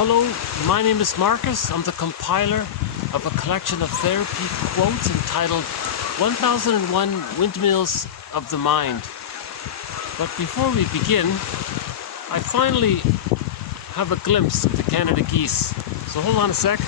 Hello, my name is Marcus. I'm the compiler of a collection of therapy quotes entitled 1001 Windmills of the Mind. But before we begin, I finally have a glimpse of the Canada geese. So hold on a sec.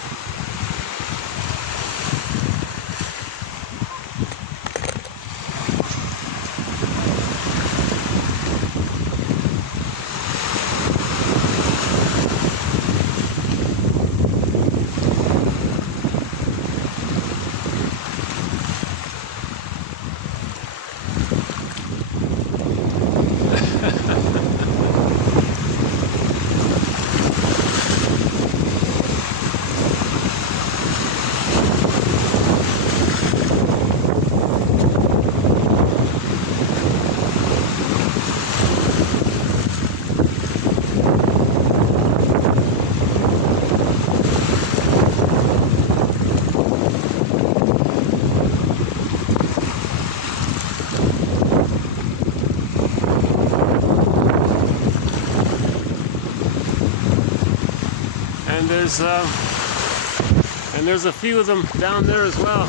And there's a few of them down there as well.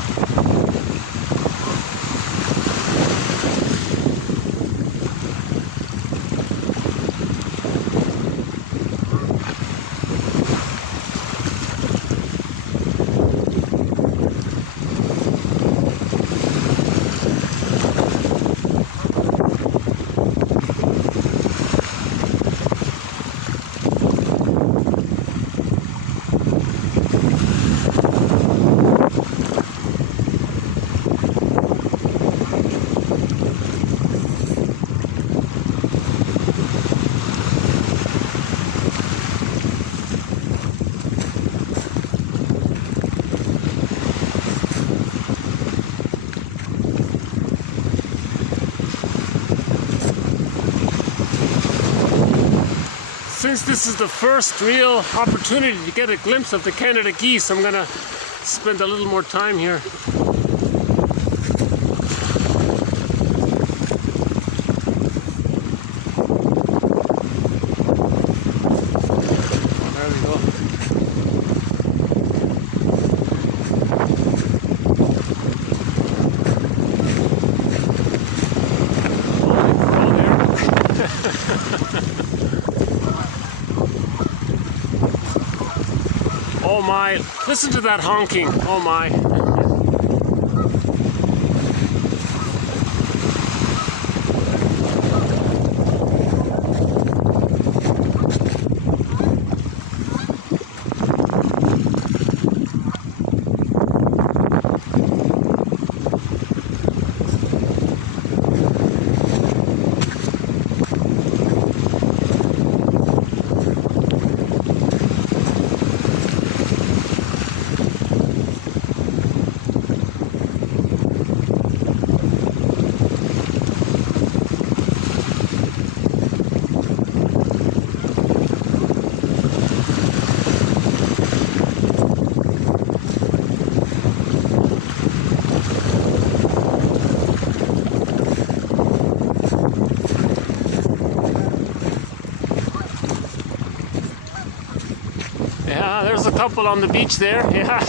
Since this is the first real opportunity to get a glimpse of the Canada geese, I'm gonna spend a little more time here. Oh, there we go. Oh my, listen to that honking, oh my. Yeah, there's a couple on the beach there, yeah.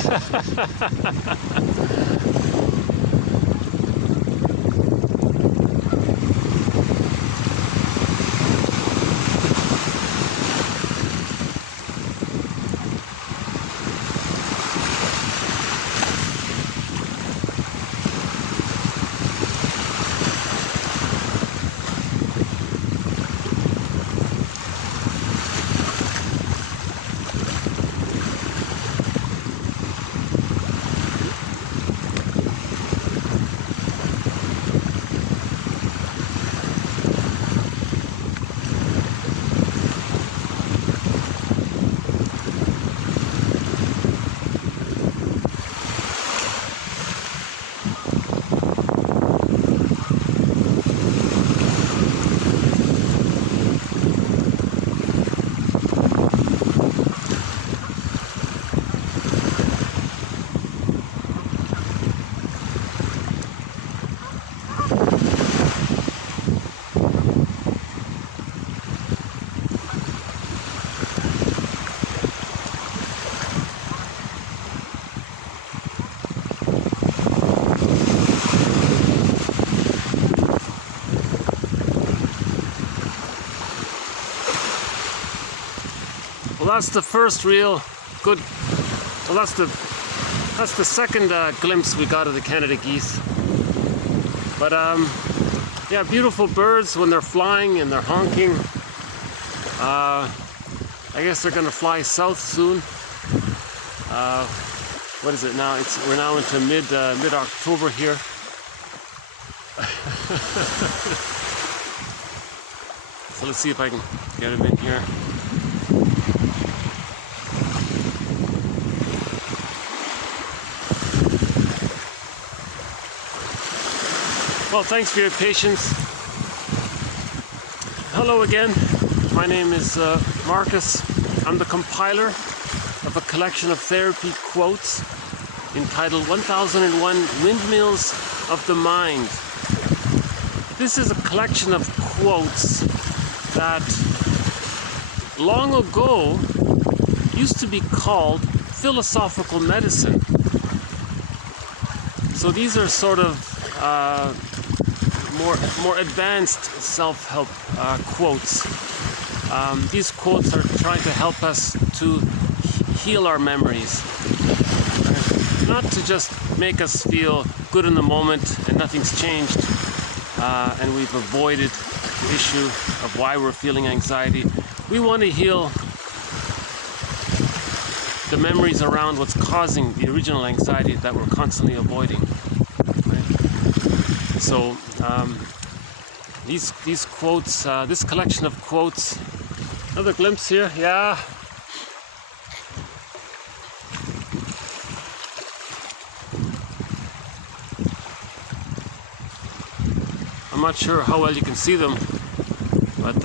Well, that's the first real good. Well, that's the second glimpse we got of the Canada geese. But yeah, beautiful birds when they're flying and they're honking. I guess they're gonna fly south soon. What is it now? We're now into mid-October here. So let's see if I can get them in here. Well, thanks for your patience. Hello again. My name is Marcus. I'm the compiler of a collection of therapy quotes entitled 1001 Windmills of the Mind. This is a collection of quotes that long ago used to be called philosophical medicine. So these are sort of more advanced self-help quotes. These quotes are trying to help us to heal our memories, not to just make us feel good in the moment and nothing's changed and we've avoided the issue of why we're feeling anxiety. We want to heal the memories around what's causing the original anxiety that we're constantly avoiding. So these quotes, this collection of quotes, another glimpse here, yeah. I'm not sure how well you can see them, but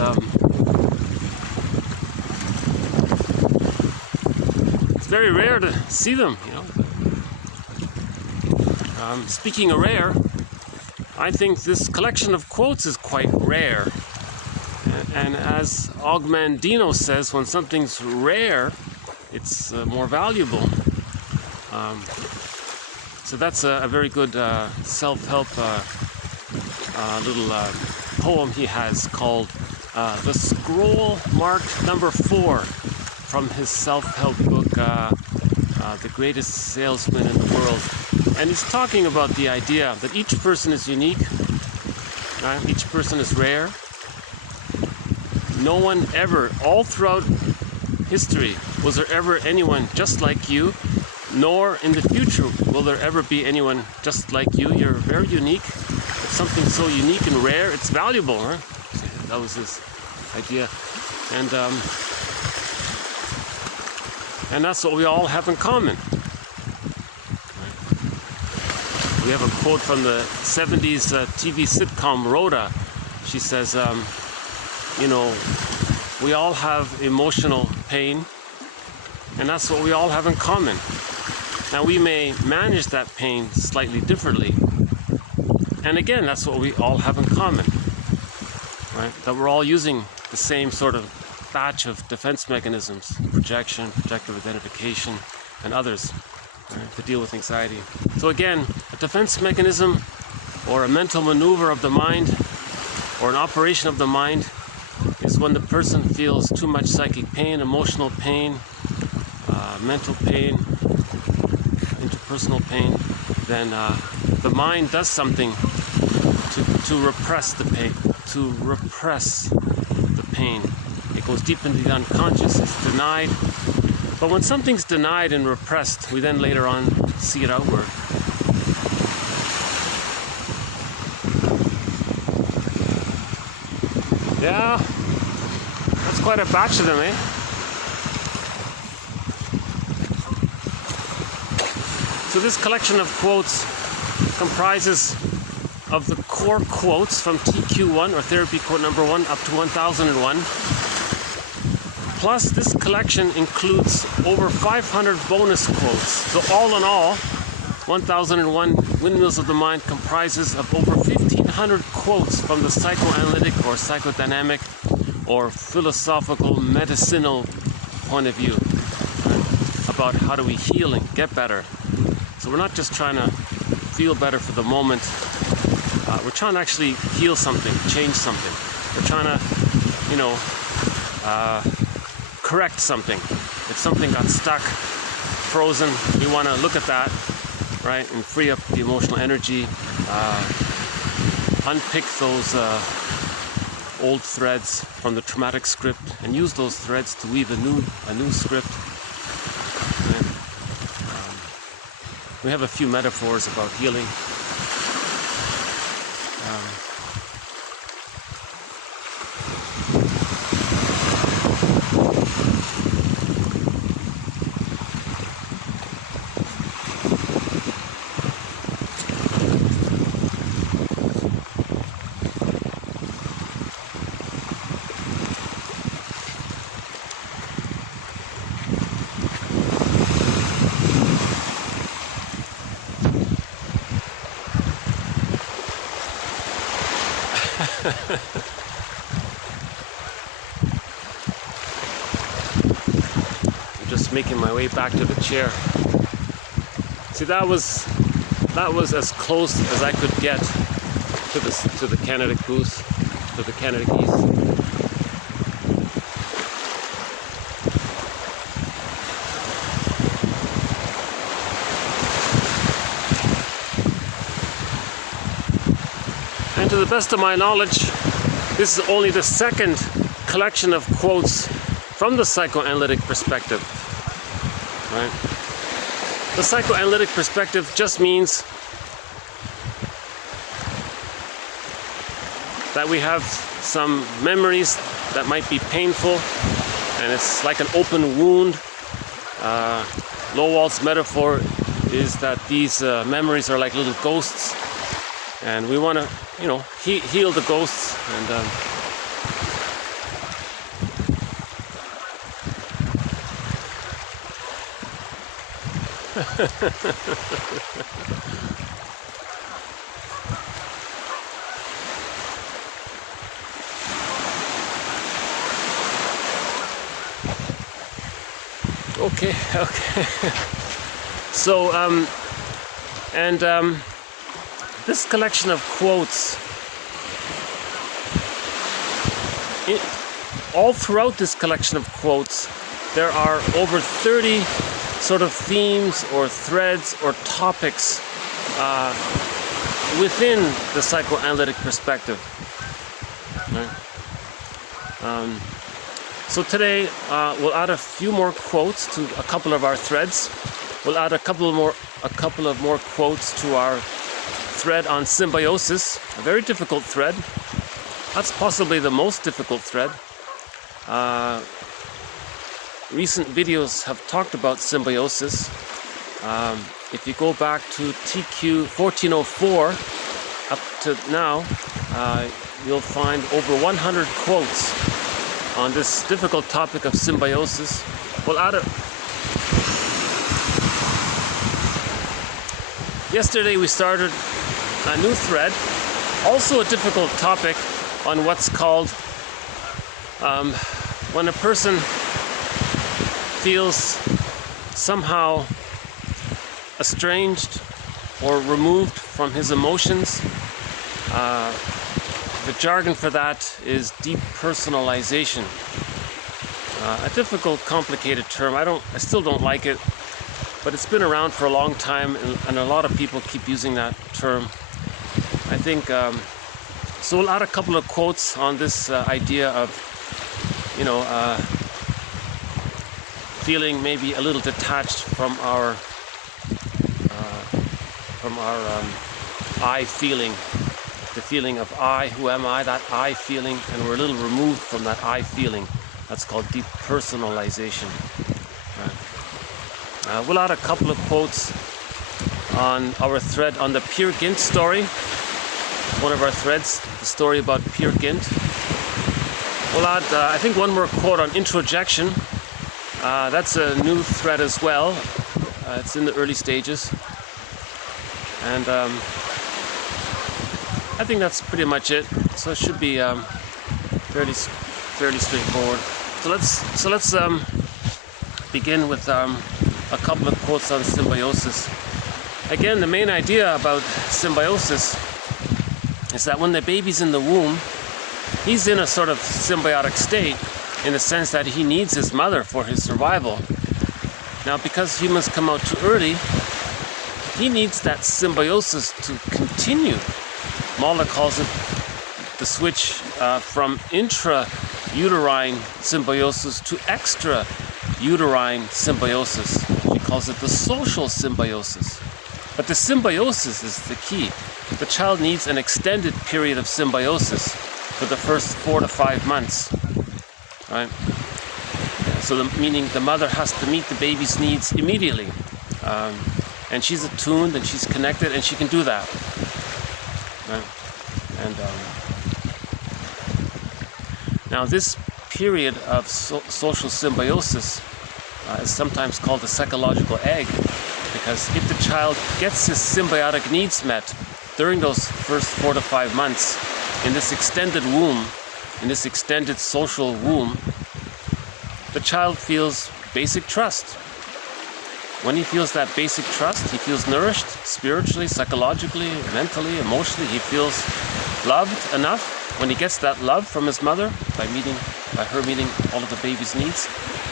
it's very rare to see them, you know. Speaking of rare, I think this collection of quotes is quite rare. And as Augmandino says, when something's rare, it's more valuable. So that's a very good self-help little poem he has called The Scroll Marked Number 4 from his self-help book, The Greatest Salesman in the World. And he's talking about the idea that each person is unique, each person is rare. No one ever, all throughout history, was there ever anyone just like you, nor in the future will there ever be anyone just like you. You're very unique. It's something so unique and rare, it's valuable, huh? That was his idea. And that's what we all have in common. We have a quote from the 70s TV sitcom Rhoda. She says, you know, we all have emotional pain, and that's what we all have in common. Now, we may manage that pain slightly differently. And again, that's what we all have in common, right? That we're all using the same sort of batch of defense mechanisms, projection, projective identification, and others, right, to deal with anxiety. So again, a defense mechanism or a mental maneuver of the mind or an operation of the mind is when the person feels too much psychic pain, emotional pain, mental pain, interpersonal pain, then the mind does something to repress the pain, It goes deep into the unconscious, it's denied. But when something's denied and repressed, we then later on see it outward. Yeah, that's quite a batch of them, eh? So this collection of quotes comprises of the core quotes from TQ1, or therapy quote number 1, up to 1001. Plus, this collection includes over 500 bonus quotes. So all in all, 1001 Windmills of the Mind comprises of over 1,500 quotes from the psychoanalytic or psychodynamic or philosophical medicinal point of view, right, about how do we heal and get better. So we're not just trying to feel better for the moment. We're trying to actually heal something, change something. We're trying to, correct something. If something got stuck, frozen, we want to look at that, right, and free up the emotional energy, unpick those old threads from the traumatic script, and use those threads to weave a new script. And, we have a few metaphors about healing. I'm just making my way back to the chair. See, that was as close as I could get to the Canada goose, to the Canada geese. And to the best of my knowledge, this is only the second collection of quotes from the psychoanalytic perspective. Right? The psychoanalytic perspective just means that we have some memories that might be painful, and it's like an open wound. Lowell's metaphor is that these memories are like little ghosts, and we want to, heal the ghosts and okay. So this collection of quotes, all throughout this collection of quotes, there are over 30 sort of themes or threads or topics within the psychoanalytic perspective. Right? So today we'll add a few more quotes to a couple of our threads. We'll add a couple of more quotes to our thread on symbiosis, a very difficult thread. That's possibly the most difficult thread. Recent videos have talked about symbiosis. If you go back to TQ 1404 up to now, you'll find over 100 quotes on this difficult topic of symbiosis. We'll add it. Yesterday we started a new thread, also a difficult topic, on what's called when a person feels somehow estranged or removed from his emotions. The jargon for that is depersonalization. A difficult, complicated term. I still don't like it, but it's been around for a long time, and a lot of people keep using that term. I think, so we'll add a couple of quotes on this idea of, feeling maybe a little detached from our I feeling, the feeling of I, who am I, that I feeling, and we're a little removed from that I feeling. That's called depersonalization. We'll add a couple of quotes on our thread on the Peer Gynt story. One of our threads, the story about Peer Gynt. We'll add, I think, one more quote on introjection. That's a new thread as well. It's in the early stages. And I think that's pretty much it. So it should be fairly straightforward. So let's begin with a couple of quotes on symbiosis. Again, the main idea about symbiosis is that when the baby's in the womb, he's in a sort of symbiotic state, in the sense that he needs his mother for his survival. Now, because humans come out too early, he needs that symbiosis to continue. Mahler calls it the switch from intra-uterine symbiosis to extra-uterine symbiosis. He calls it the social symbiosis. But the symbiosis is the key. The child needs an extended period of symbiosis for the first 4 to 5 months, right? So meaning the mother has to meet the baby's needs immediately. And she's attuned and she's connected and she can do that. Right? And now this period of social symbiosis is sometimes called the psychological egg, because if the child gets his symbiotic needs met during those first 4 to 5 months in this extended womb, in this extended social womb, the child feels basic trust. When he feels that basic trust, he feels nourished spiritually, psychologically, mentally, emotionally. He feels loved enough. When he gets that love from his mother by her meeting all of the baby's needs,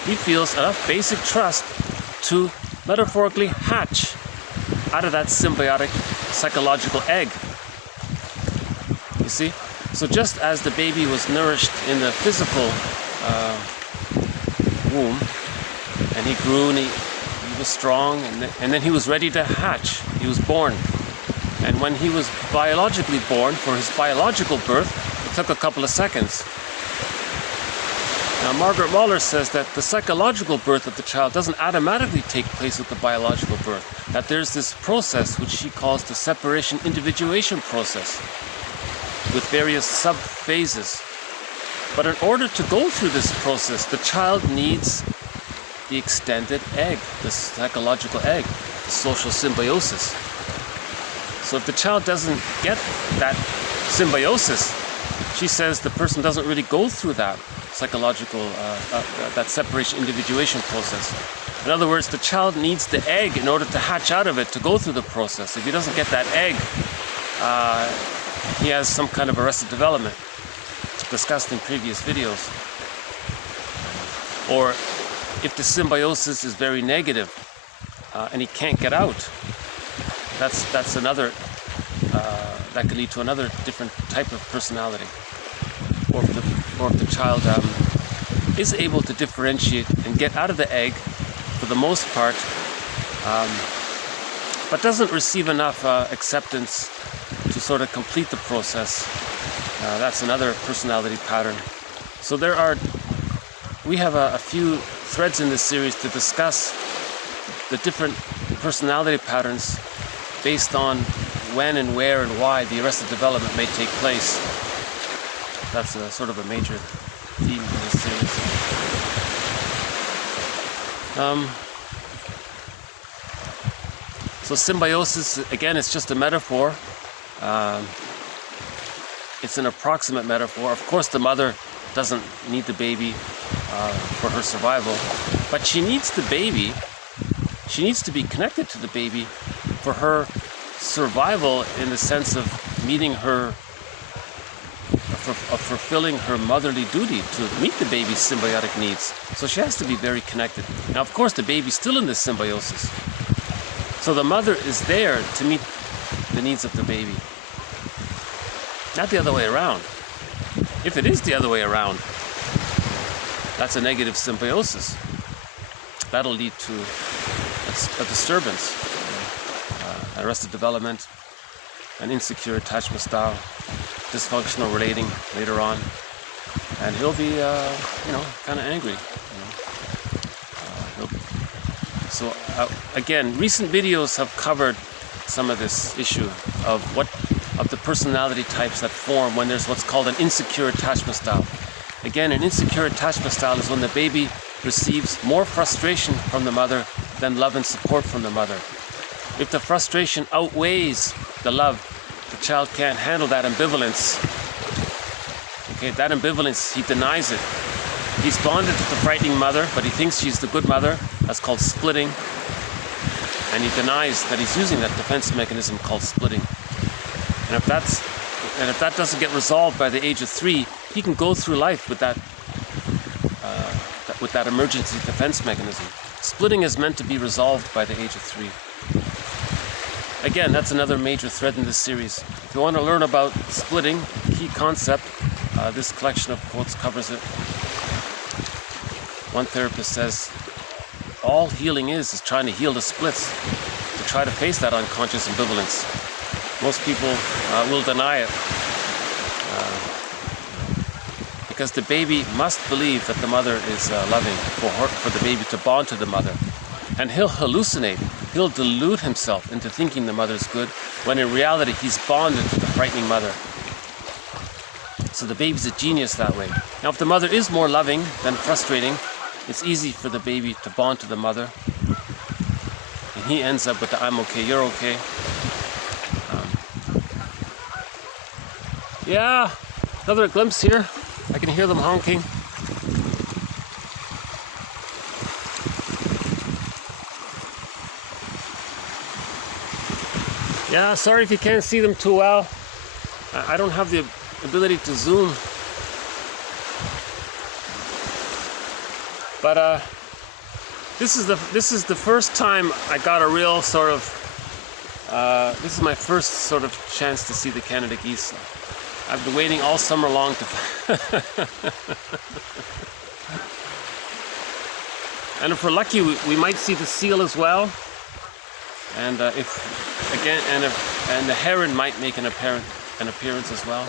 he feels enough basic trust to metaphorically hatch out of that symbiotic psychological egg. You see? So just as the baby was nourished in the physical womb, and he grew and he was strong, and then he was ready to hatch. He was born. And when he was biologically born, for his biological birth, it took a couple of seconds. Now, Margaret Mahler says that the psychological birth of the child doesn't automatically take place with the biological birth, that there's this process which she calls the separation individuation process, with various sub-phases. But in order to go through this process, the child needs the extended egg, the psychological egg, the social symbiosis. So if the child doesn't get that symbiosis, she says the person doesn't really go through that psychological, that separation individuation process. In other words, the child needs the egg in order to hatch out of it, to go through the process. If he doesn't get that egg, he has some kind of arrested development, discussed in previous videos. Or if the symbiosis is very negative and he can't get out, that's another, that could lead to another different type of personality. Or if the child is able to differentiate and get out of the egg for the most part, but doesn't receive enough acceptance to sort of complete the process, that's another personality pattern. So we have a few threads in this series to discuss the different personality patterns based on when and where and why the arrested development may take place. That's a sort of a major theme in this series. So symbiosis, again, it's just a metaphor. It's an approximate metaphor. Of course, the mother doesn't need the baby for her survival, but she needs the baby. She needs to be connected to the baby for her survival, in the sense of meeting her, of fulfilling her motherly duty to meet the baby's symbiotic needs. So she has to be very connected. Now, of course, the baby's still in this symbiosis. So the mother is there to meet the needs of the baby. Not the other way around. If it is the other way around, that's a negative symbiosis. That'll lead to a disturbance, arrested development, an insecure attachment style, dysfunctional relating later on, and he'll be, kind of angry. So again, recent videos have covered some of this issue of the personality types that form when there's what's called an insecure attachment style. Again, an insecure attachment style is when the baby receives more frustration from the mother than love and support from the mother. If the frustration outweighs the love, the child can't handle that ambivalence. Okay, that ambivalence, he denies it. He's bonded to the frightening mother, but he thinks she's the good mother. That's called splitting. And he denies that he's using that defense mechanism called splitting. And if that doesn't get resolved by the age of 3, he can go through life with that with that emergency defense mechanism. Splitting is meant to be resolved by the age of 3. Again, that's another major thread in this series. If you want to learn about splitting, key concept, this collection of quotes covers it. One therapist says, all healing is trying to heal the splits, to try to face that unconscious ambivalence. Most people will deny it because the baby must believe that the mother is loving for the baby to bond to the mother. And he'll hallucinate, he'll delude himself into thinking the mother's good, when in reality he's bonded to the frightening mother. So the baby's a genius that way. Now if the mother is more loving than frustrating, it's easy for the baby to bond to the mother. And he ends up with the I'm okay, you're okay. Yeah, another glimpse here. I can hear them honking. Yeah, sorry if you can't see them too well. I don't have the ability to zoom. But this is the first time I got a real sort of this is my first sort of chance to see the Canada geese. I've been waiting all summer long to and if we're lucky we might see the seal as well, and and the heron might make an appearance as well.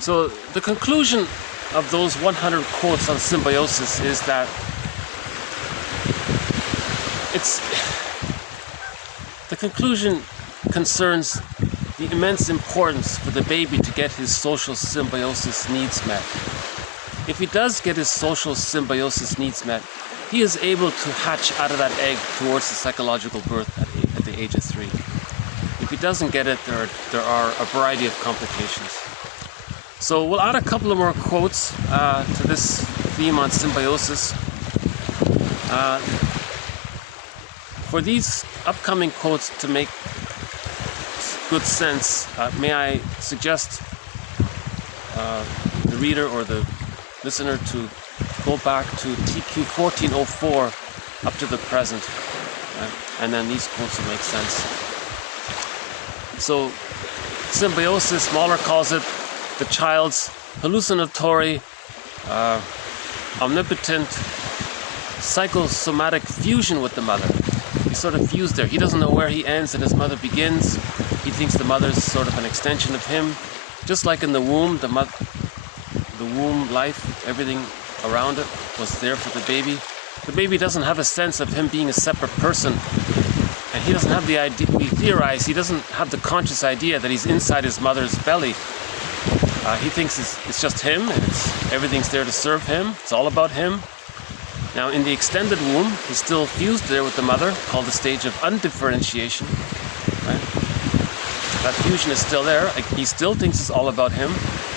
So the conclusion of those 100 quotes on symbiosis is that the conclusion concerns the immense importance for the baby to get his social symbiosis needs met. If he does get his social symbiosis needs met, he is able to hatch out of that egg towards the psychological birth at the age of 3. If he doesn't get it, there are a variety of complications. So we'll add a couple of more quotes to this theme on symbiosis. For these upcoming quotes to make good sense, may I suggest the reader or the listener to go back to TQ 1404 up to the present, and then these quotes will make sense. So symbiosis, Mahler calls it the child's hallucinatory, omnipotent, psychosomatic fusion with the mother. He's sort of fused there. He doesn't know where he ends and his mother begins. He thinks the mother's sort of an extension of him. Just like in the womb, the womb life, everything around it was there for the baby. The baby doesn't have a sense of him being a separate person. And he doesn't have the idea, we theorize, he doesn't have the conscious idea that he's inside his mother's belly. He thinks it's just him, and everything's there to serve him. It's all about him. Now, in the extended womb, he's still fused there with the mother, called the stage of undifferentiation. Right? That fusion is still there. He still thinks it's all about him.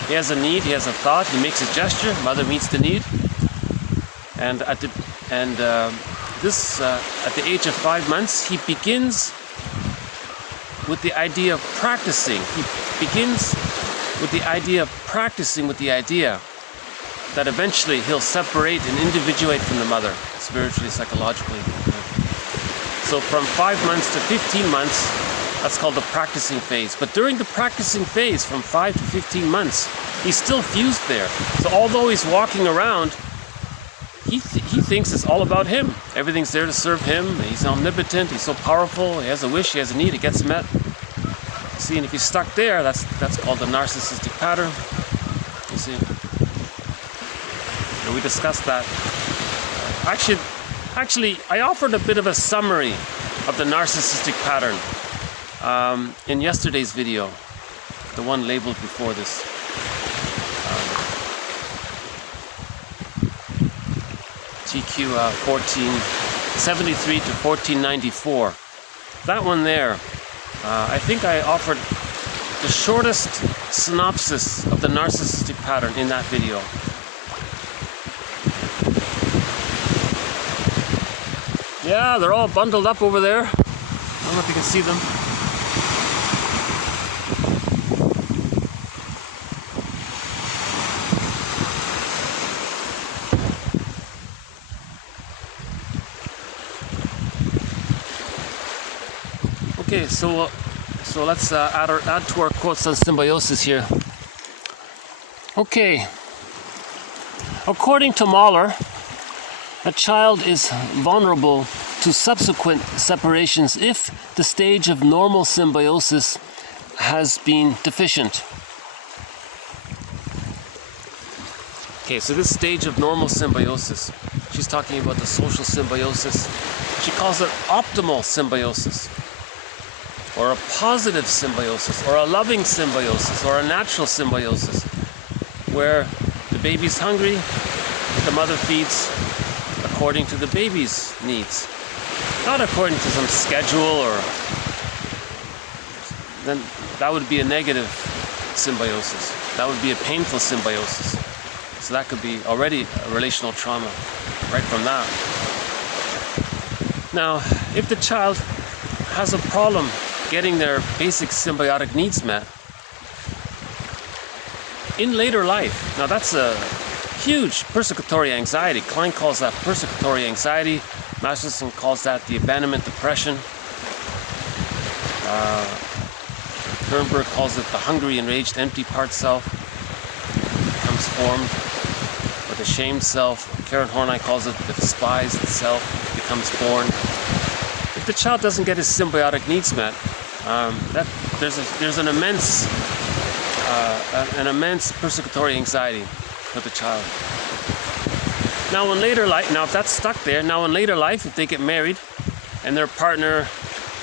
He has a need, he has a thought, he makes a gesture, mother meets the need. And at the age of 5 months, he begins with the idea of practicing. He begins with the idea of practicing with the idea that eventually he'll separate and individuate from the mother, spiritually, psychologically. So from 5 months to 15 months, that's called the practicing phase. But during the practicing phase, from 5 to 15 months, he's still fused there. So although he's walking around, he thinks it's all about him. Everything's there to serve him. He's omnipotent, he's so powerful, he has a wish, he has a need, it gets met. See, and if he's stuck there, that's called the narcissistic pattern. You see? And we discussed that. Actually, I offered a bit of a summary of the narcissistic pattern in yesterday's video, the one labeled before this. TQ 1473 to 1494. That one there, I think I offered the shortest synopsis of the narcissistic pattern in that video. Yeah, they're all bundled up over there. I don't know if you can see them. Okay, so let's add to our quotes on symbiosis here. Okay, according to Mahler, a child is vulnerable to subsequent separations if the stage of normal symbiosis has been deficient. Okay, so this stage of normal symbiosis, she's talking about the social symbiosis. She calls it optimal symbiosis, or a positive symbiosis, or a loving symbiosis, or a natural symbiosis, where the baby's hungry, the mother feeds according to the baby's needs, not according to some schedule, or then that would be a negative symbiosis. That would be a painful symbiosis. So that could be already a relational trauma right from that. Now, if the child has a problem getting their basic symbiotic needs met in later life, now that's a huge persecutory anxiety. Klein calls that persecutory anxiety. Masterson calls that the abandonment depression. Kernberg calls it the hungry, enraged, empty part self becomes formed, or the shamed self. Karen Horney calls it the despised self becomes born. If the child doesn't get his symbiotic needs met, there's an immense persecutory anxiety for the child. Now in later life, if that's stuck there, now in later life, if they get married and their partner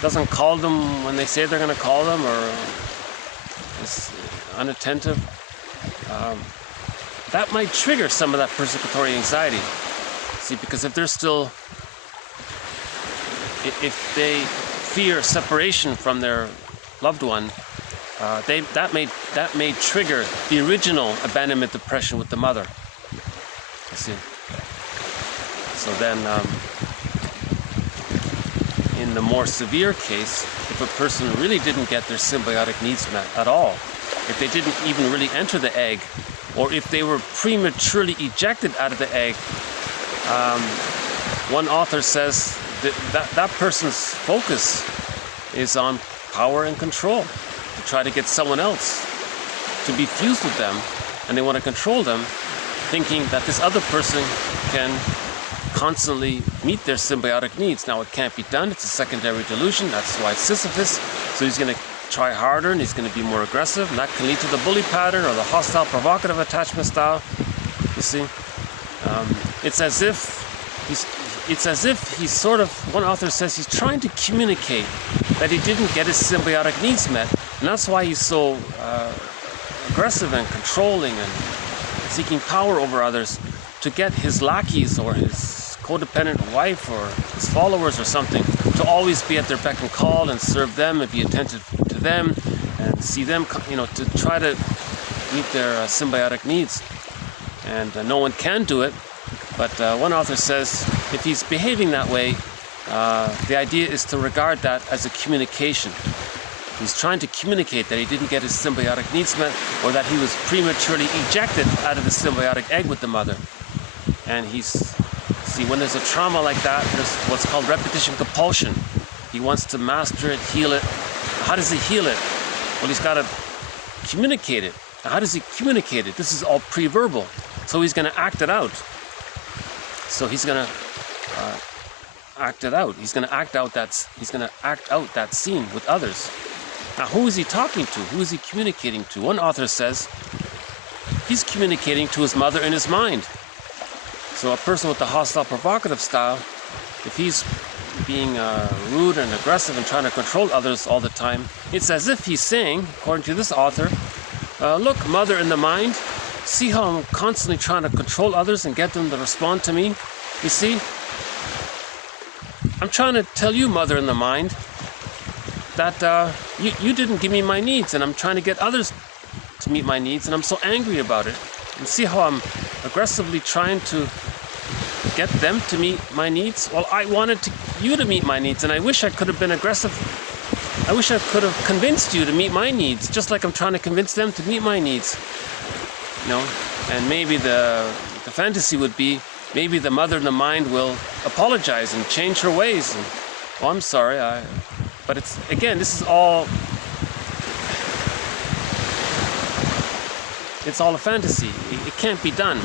doesn't call them when they say they're going to call them, or is unattentive, that might trigger some of that persecutory anxiety. See, because if they fear separation from their loved one, that may trigger the original abandonment depression with the mother. You see. So then, in the more severe case, if a person really didn't get their symbiotic needs met at all, if they didn't even really enter the egg, or if they were prematurely ejected out of the egg, one author says that person's focus is on power and control, to try to get someone else to be fused with them, and they want to control them, thinking that this other person can constantly meet their symbiotic needs. Now, it can't be done. It's a secondary delusion. That's why it's Sisyphus. So he's going to try harder, and he's going to be more aggressive, and that can lead to the bully pattern or the hostile provocative attachment style. You see, it's as if he's sort of, one author says he's trying to communicate that he didn't get his symbiotic needs met, and that's why he's so aggressive and controlling and seeking power over others, to get his lackeys or his codependent wife or his followers or something to always be at their beck and call and serve them and be attentive to them and see them, to try to meet their symbiotic needs. And no one can do it, but one author says if he's behaving that way, the idea is to regard that as a communication. He's trying to communicate that he didn't get his symbiotic needs met, or that he was prematurely ejected out of the symbiotic egg with the mother. And when there's a trauma like that, there's what's called repetition compulsion. He wants to master it, heal it. How does he heal it? Well, he's got to communicate it. How does he communicate it? This is all pre-verbal. So he's going to act it out. So he's going to act it out. He's going to act out that scene with others. Now, who is he talking to? Who is he communicating to? One author says he's communicating to his mother in his mind. So a person with the hostile provocative style, if he's being rude and aggressive and trying to control others all the time, it's as if he's saying, according to this author, look, mother in the mind, see how I'm constantly trying to control others and get them to respond to me? You see? I'm trying to tell you, mother in the mind, that you didn't give me my needs, and I'm trying to get others to meet my needs, and I'm so angry about it. And see how I'm aggressively trying to get them to meet my needs? Well, I wanted you to meet my needs, and I wish I could have been aggressive. I wish I could have convinced you to meet my needs, just like I'm trying to convince them to meet my needs. And maybe the fantasy would be, maybe the mother in the mind will apologize and change her ways. And, I'm sorry, But it's, again, this is all, it's all a fantasy. It can't be done.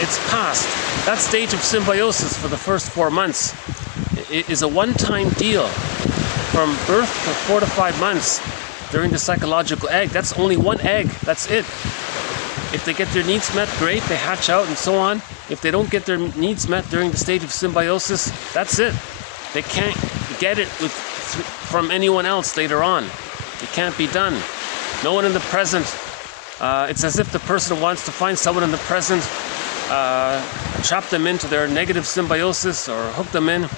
It's past. That stage of symbiosis for the first 4 months is a one-time deal. From birth to 4 to 5 months during the psychological egg, that's only one egg. That's it. If they get their needs met, great, they hatch out and so on. If they don't get their needs met during the stage of symbiosis, that's it. They can't get it from anyone else later on. It can't be done. No one in the present. It's as if the person wants to find someone in the present, trap them into their negative symbiosis or hook them in,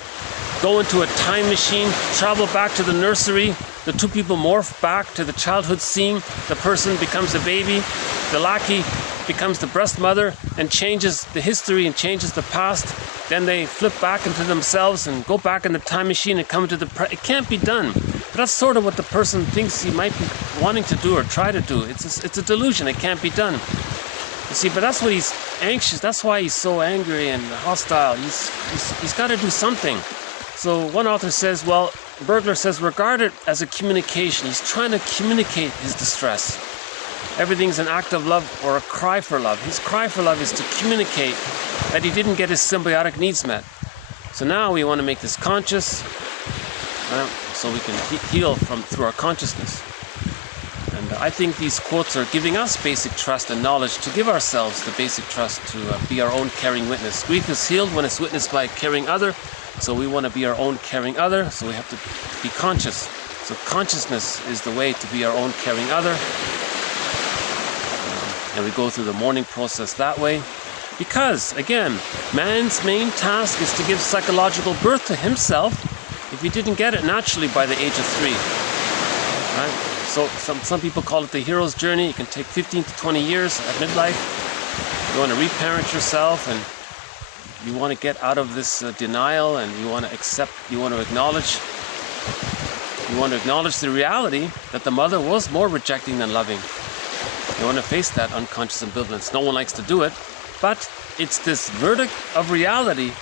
go into a time machine, travel back to the nursery, the two people morph back to the childhood scene, the person becomes a baby, the lackey becomes the breast mother and changes the history and changes the past, then they flip back into themselves and go back in the time machine and come into the it can't be done. But that's sort of what the person thinks he might be wanting to do or try to do. It's a delusion. It can't be done. You see, but that's what he's anxious. That's why he's so angry and hostile. He's got to do something. So one author says, well, Burglar says, regard it as a communication. He's trying to communicate his distress. Everything's an act of love or a cry for love. His cry for love is to communicate that he didn't get his symbiotic needs met. So now we want to make this conscious, so we can heal through our consciousness. And I think these quotes are giving us basic trust and knowledge to give ourselves the basic trust to be our own caring witness. Grief is healed when it's witnessed by a caring other. So we want to be our own caring other, so we have to be conscious. So consciousness is the way to be our own caring other. And we go through the mourning process that way. Because, again, man's main task is to give psychological birth to himself if he didn't get it naturally by the age of 3. Right? So some people call it the hero's journey. It can take 15 to 20 years at midlife. You want to reparent yourself and you want to get out of this denial, and you want to accept, you want to acknowledge the reality that the mother was more rejecting than loving. You want to face that unconscious ambivalence. No one likes to do it, but it's this verdict of reality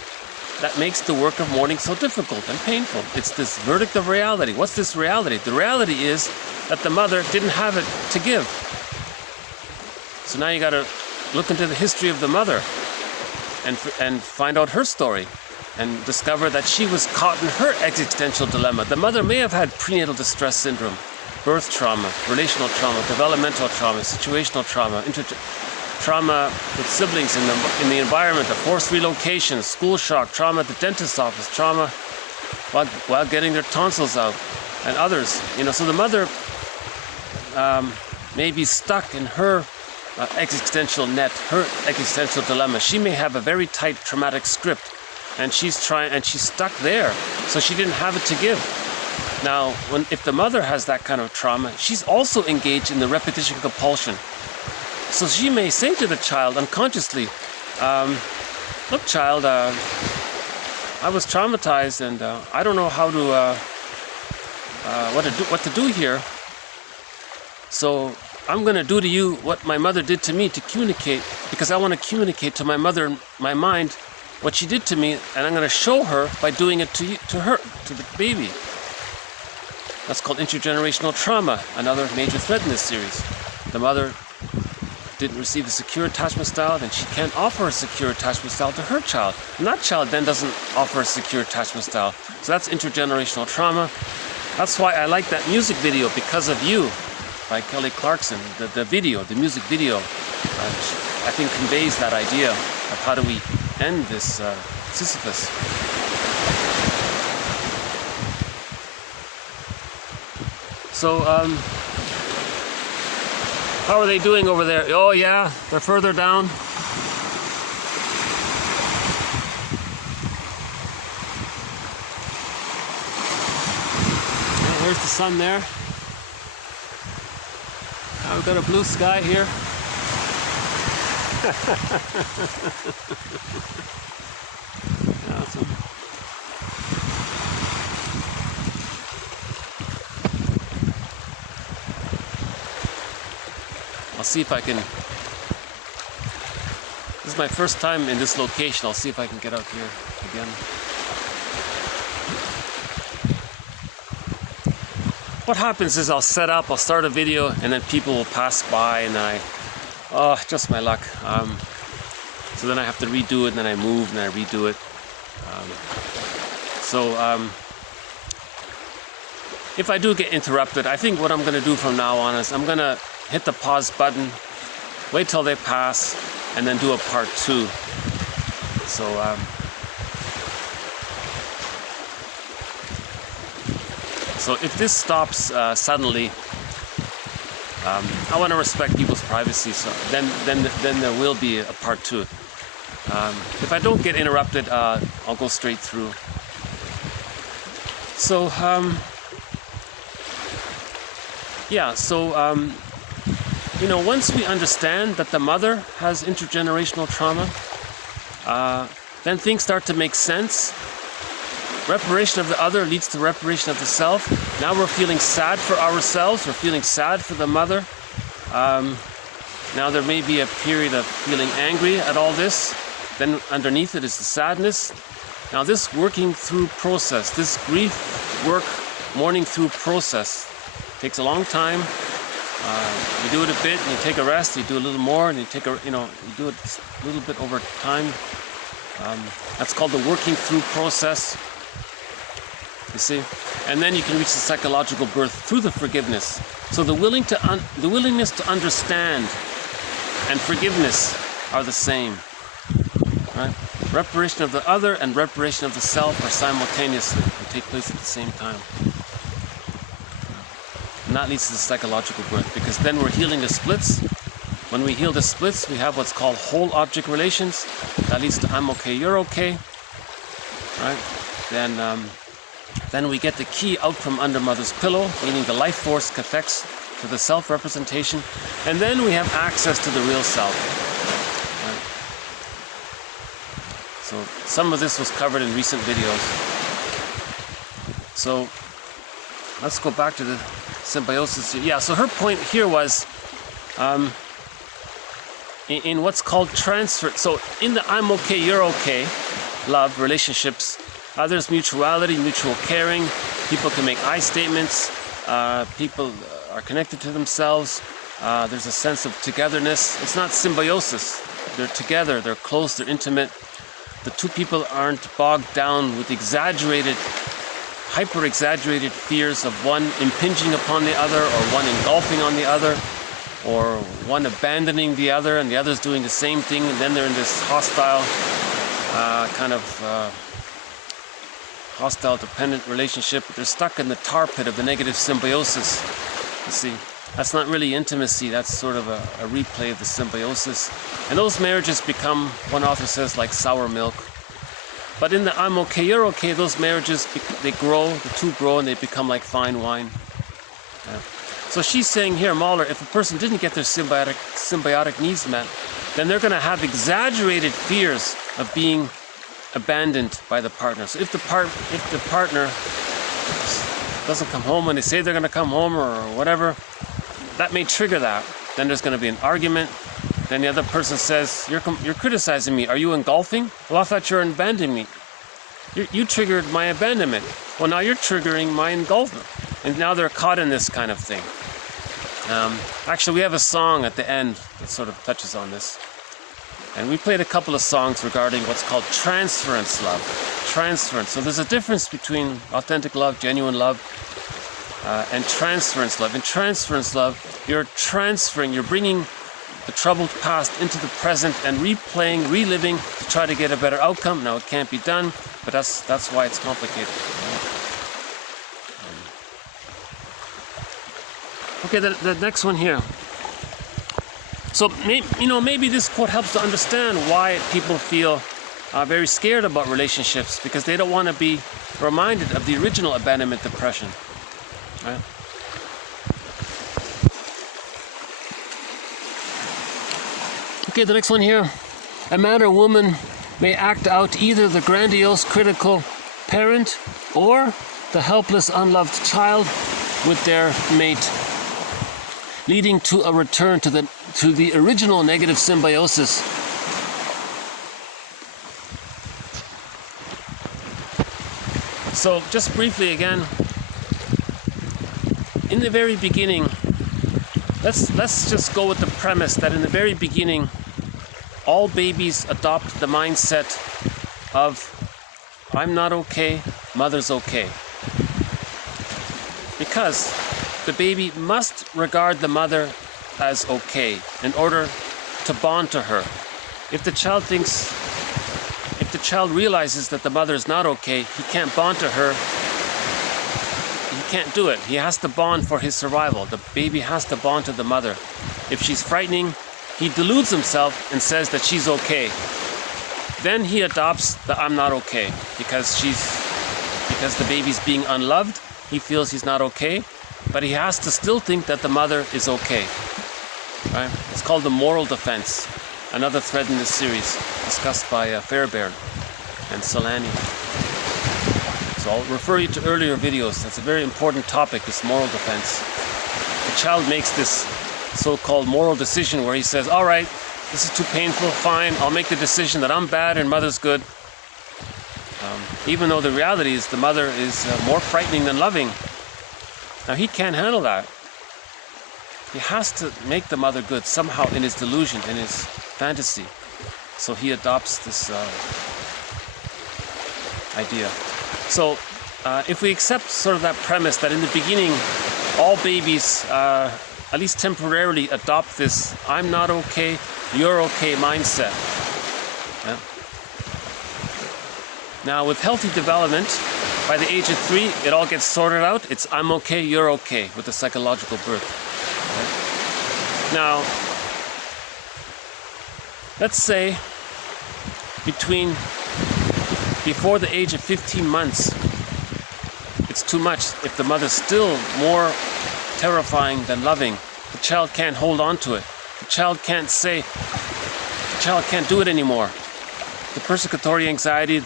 that makes the work of mourning so difficult and painful. It's this verdict of reality. What's this reality? The reality is that the mother didn't have it to give. So now you got to look into the history of the mother and find out her story and discover that she was caught in her existential dilemma. The mother may have had prenatal distress syndrome, birth trauma, relational trauma, developmental trauma, situational trauma, trauma with siblings in the environment, a forced relocation, school shock, trauma at the dentist's office, trauma while getting their tonsils out, and others. So the mother may be stuck in her existential net, her existential dilemma. She may have a very tight traumatic script, and she's stuck there, so she didn't have it to give. Now, if the mother has that kind of trauma, she's also engaged in the repetition compulsion. So she may say to the child unconsciously, look child, I was traumatized and I don't know how to, what to do here. So I'm going to do to you what my mother did to me to communicate, because I want to communicate to my mother in my mind what she did to me, and I'm going to show her by doing it to the baby. That's called intergenerational trauma, another major thread in this series. The mother didn't receive a secure attachment style, then she can't offer a secure attachment style to her child. And that child then doesn't offer a secure attachment style. So that's intergenerational trauma. That's why I like that music video, Because of You, by Kelly Clarkson. The music video, I think conveys that idea of how do we end this Sisyphus. So, how are they doing over there? Oh yeah, they're further down. Yeah, there's the sun there. Now we've got a blue sky here. Awesome. I'll see if I can. This is my first time in this location. I'll see if I can get out here again. what happens is I'll set up, I'll start a video, and then people will pass by, and then just my luck. So then I have to redo it, and then I move, and I redo it. If I do get interrupted, I think what I'm going to do from now on is I'm going to hit the pause button, wait till they pass, and then do a part 2. So if this stops suddenly, I want to respect people's privacy. So then there will be a part 2. If I don't get interrupted, I'll go straight through. So once we understand that the mother has intergenerational trauma, then things start to make sense. Reparation of the other leads to reparation of the self. Now we're feeling sad for ourselves, we're feeling sad for the mother. Now there may be a period of feeling angry at all this. Then underneath it is the sadness. Now this working through process, this grief work, mourning through process, takes a long time. You do it a bit, and you take a rest. You do a little more, and you take you do it a little bit over time. That's called the working through process. You see, and then you can reach the psychological birth through the forgiveness. So the willingness to understand and forgiveness are the same, right? Reparation of the other and reparation of the self are simultaneously and take place at the same time. And that leads to the psychological birth, because then we're healing the splits. When we heal the splits, we have what's called whole object relations. That leads to I'm okay, you're okay, right? Then we get the key out from under mother's pillow, meaning the life force connects to the self-representation, and then we have access to the real self. Right? So some of this was covered in recent videos. So let's go back to the symbiosis. Yeah, so her point here was in what's called transfer. So in the I'm okay, you're okay love relationships, there's mutuality, mutual caring. People can make I statements. People are connected to themselves. There's a sense of togetherness. It's not symbiosis. They're together, they're close, they're intimate. The two people aren't bogged down with hyper-exaggerated fears of one impinging upon the other, or one engulfing on the other, or one abandoning the other and the other's doing the same thing, and then they're in this hostile hostile dependent relationship. They're stuck in the tar pit of the negative symbiosis. You see, that's not really intimacy, that's sort of a replay of the symbiosis. And those marriages become, one author says, like sour milk. But in the I'm okay, you're okay, those marriages, they grow, the two grow, and they become like fine wine. Yeah. So she's saying here, Mahler, if a person didn't get their symbiotic needs met, then they're going to have exaggerated fears of being abandoned by the partner. So if the partner doesn't come home when they say they're going to come home or whatever, that may trigger that. Then there's going to be an argument. Then the other person says, you're criticizing me. Are you engulfing? Well, I thought you were abandoning me. You triggered my abandonment. Well, now you're triggering my engulfment. And now they're caught in this kind of thing. Actually, we have a song at the end that sort of touches on this. And we played a couple of songs regarding what's called transference love. Transference. So there's a difference between authentic love, genuine love, and transference love. In transference love, you're transferring, you're bringing the troubled past into the present and replaying, reliving to try to get a better outcome. Now, it can't be done, but that's why it's complicated. Okay, the next one here. So, maybe this quote helps to understand why people feel very scared about relationships, because they don't want to be reminded of the original abandonment depression. Right? Okay, the next one here. A man or woman may act out either the grandiose critical parent or the helpless unloved child with their mate, leading to a return to the original negative symbiosis. So just briefly again, in the very beginning, let's just go with the premise that in the very beginning, all babies adopt the mindset of I'm not okay, mother's okay. Because the baby must regard the mother as okay in order to bond to her. If the child realizes that the mother is not okay, he can't bond to her. He can't do it. He has to bond for his survival. The baby has to bond to the mother. If she's frightening, he deludes himself and says that she's okay. Then he adopts the I'm not okay because the baby's being unloved. He feels he's not okay, but he has to still think that the mother is okay. Right? It's called the moral defense. Another thread in this series discussed by Fairbairn and Solani. So I'll refer you to earlier videos. That's a very important topic, this moral defense. The child makes this so-called moral decision where he says, all right, this is too painful, fine, I'll make the decision that I'm bad and mother's good. Even though the reality is the mother is more frightening than loving. Now he can't handle that. He has to make the mother good somehow in his delusion, in his fantasy. So he adopts this idea. So if we accept sort of that premise that in the beginning all babies, at least temporarily, adopt this I'm not okay, you're okay mindset. Yeah. Now with healthy development, by the age of 3, it all gets sorted out. It's I'm okay, you're okay with the psychological birth. Okay. Now, let's say before the age of 15 months, it's too much. If the mother's still more terrifying than loving, the child can't hold on to it. The child can't do it anymore. The persecutory anxiety,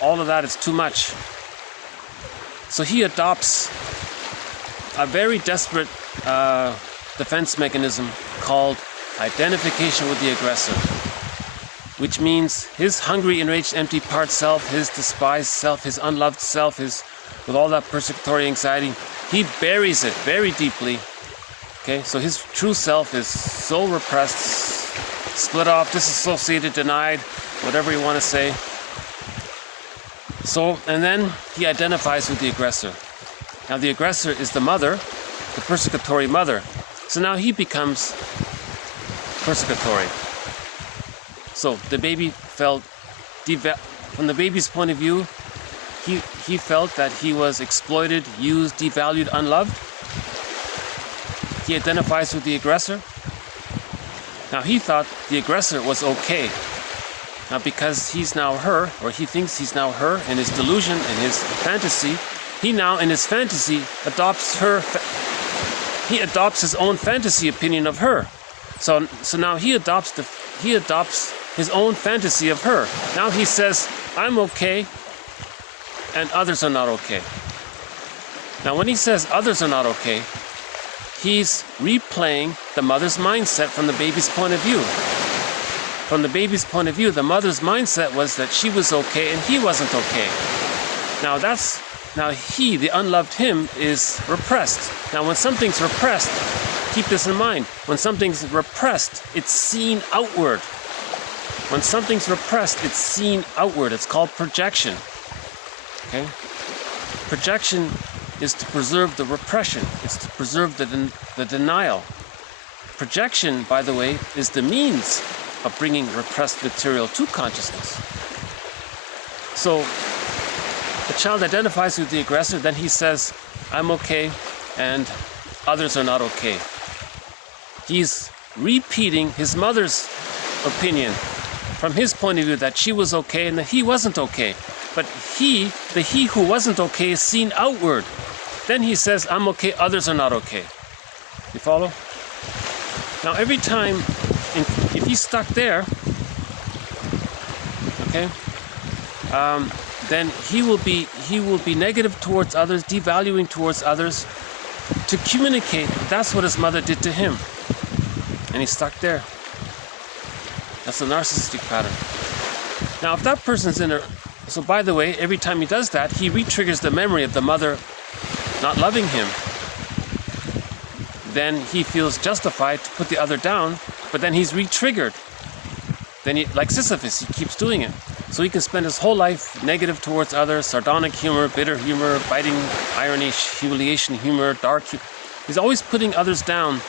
all of that is too much. So he adopts a very desperate defense mechanism called identification with the aggressor, which means his hungry, enraged, empty part self, his despised self, his unloved self, with all that persecutory anxiety, he buries it very deeply. Okay, so his true self is so repressed, split off, disassociated, denied, whatever you want to say. So, and then he identifies with the aggressor. Now the aggressor is the mother, the persecutory mother. So now he becomes persecutory. So the baby felt, from the baby's point of view, he felt that he was exploited, used, devalued, unloved. He identifies with the aggressor. Now he thought the aggressor was okay. Now because he's now her, or he thinks he's now her in his delusion, in his fantasy, he now in his fantasy adopts her, he adopts his own fantasy opinion of her. So now he adopts his own fantasy of her. Now he says, I'm okay, and others are not okay. Now when he says others are not okay, he's replaying the mother's mindset from the baby's point of view. From the baby's point of view, the mother's mindset was that she was okay and he wasn't okay. Now he, the unloved him, is repressed. Now when something's repressed, keep this in mind. When something's repressed, it's seen outward. When something's repressed, it's seen outward. It's called projection. Okay? Projection is to preserve the repression. It's to preserve the denial. Projection, by the way, is the means of bringing repressed material to consciousness. So the child identifies with the aggressor, then he says, I'm okay, and others are not okay. He's repeating his mother's opinion from his point of view that she was okay and that he wasn't okay. But the he who wasn't okay is seen outward. Then he says, I'm okay, others are not okay. You follow? Now every time, if he's stuck there, okay, then he will be negative towards others, devaluing towards others, to communicate that's what his mother did to him. And he's stuck there. That's a narcissistic pattern. Now if that person's in a... So by the way, every time he does that, he re-triggers the memory of the mother not loving him. then he feels justified to put the other down, but then he's re-triggered. Then he, like Sisyphus, he keeps doing it. So he can spend his whole life negative towards others, sardonic humor, bitter humor, biting irony, humiliation humor, dark humor. He's always putting others down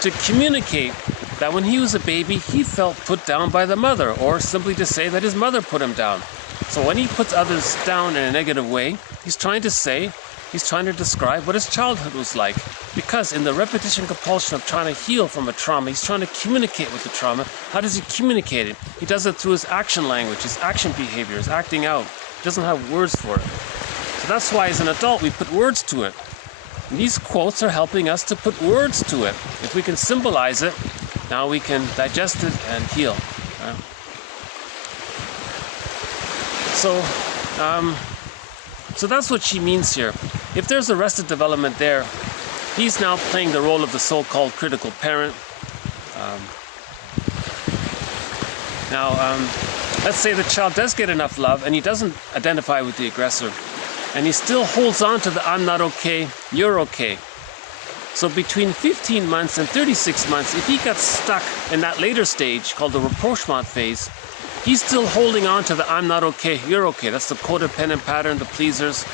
to communicate that when he was a baby, he felt put down by the mother, or simply to say that his mother put him down. So when he puts others down in a negative way, he's trying to describe what his childhood was like. Because in the repetition compulsion of trying to heal from a trauma, he's trying to communicate with the trauma. How does he communicate it? He does it through his action language, his action behavior, his acting out. He doesn't have words for it. So that's why as an adult we put words to it. And these quotes are helping us to put words to it. If we can symbolize it, now we can digest it and heal. So that's what she means here. If there's arrested development there, he's now playing the role of the so-called critical parent. Let's say the child does get enough love and he doesn't identify with the aggressor, and he still holds on to the I'm not okay, you're okay. So between 15 months and 36 months, if he got stuck in that later stage called the rapprochement phase, he's still holding on to the I'm not okay, you're okay. That's the codependent pattern, the pleasers.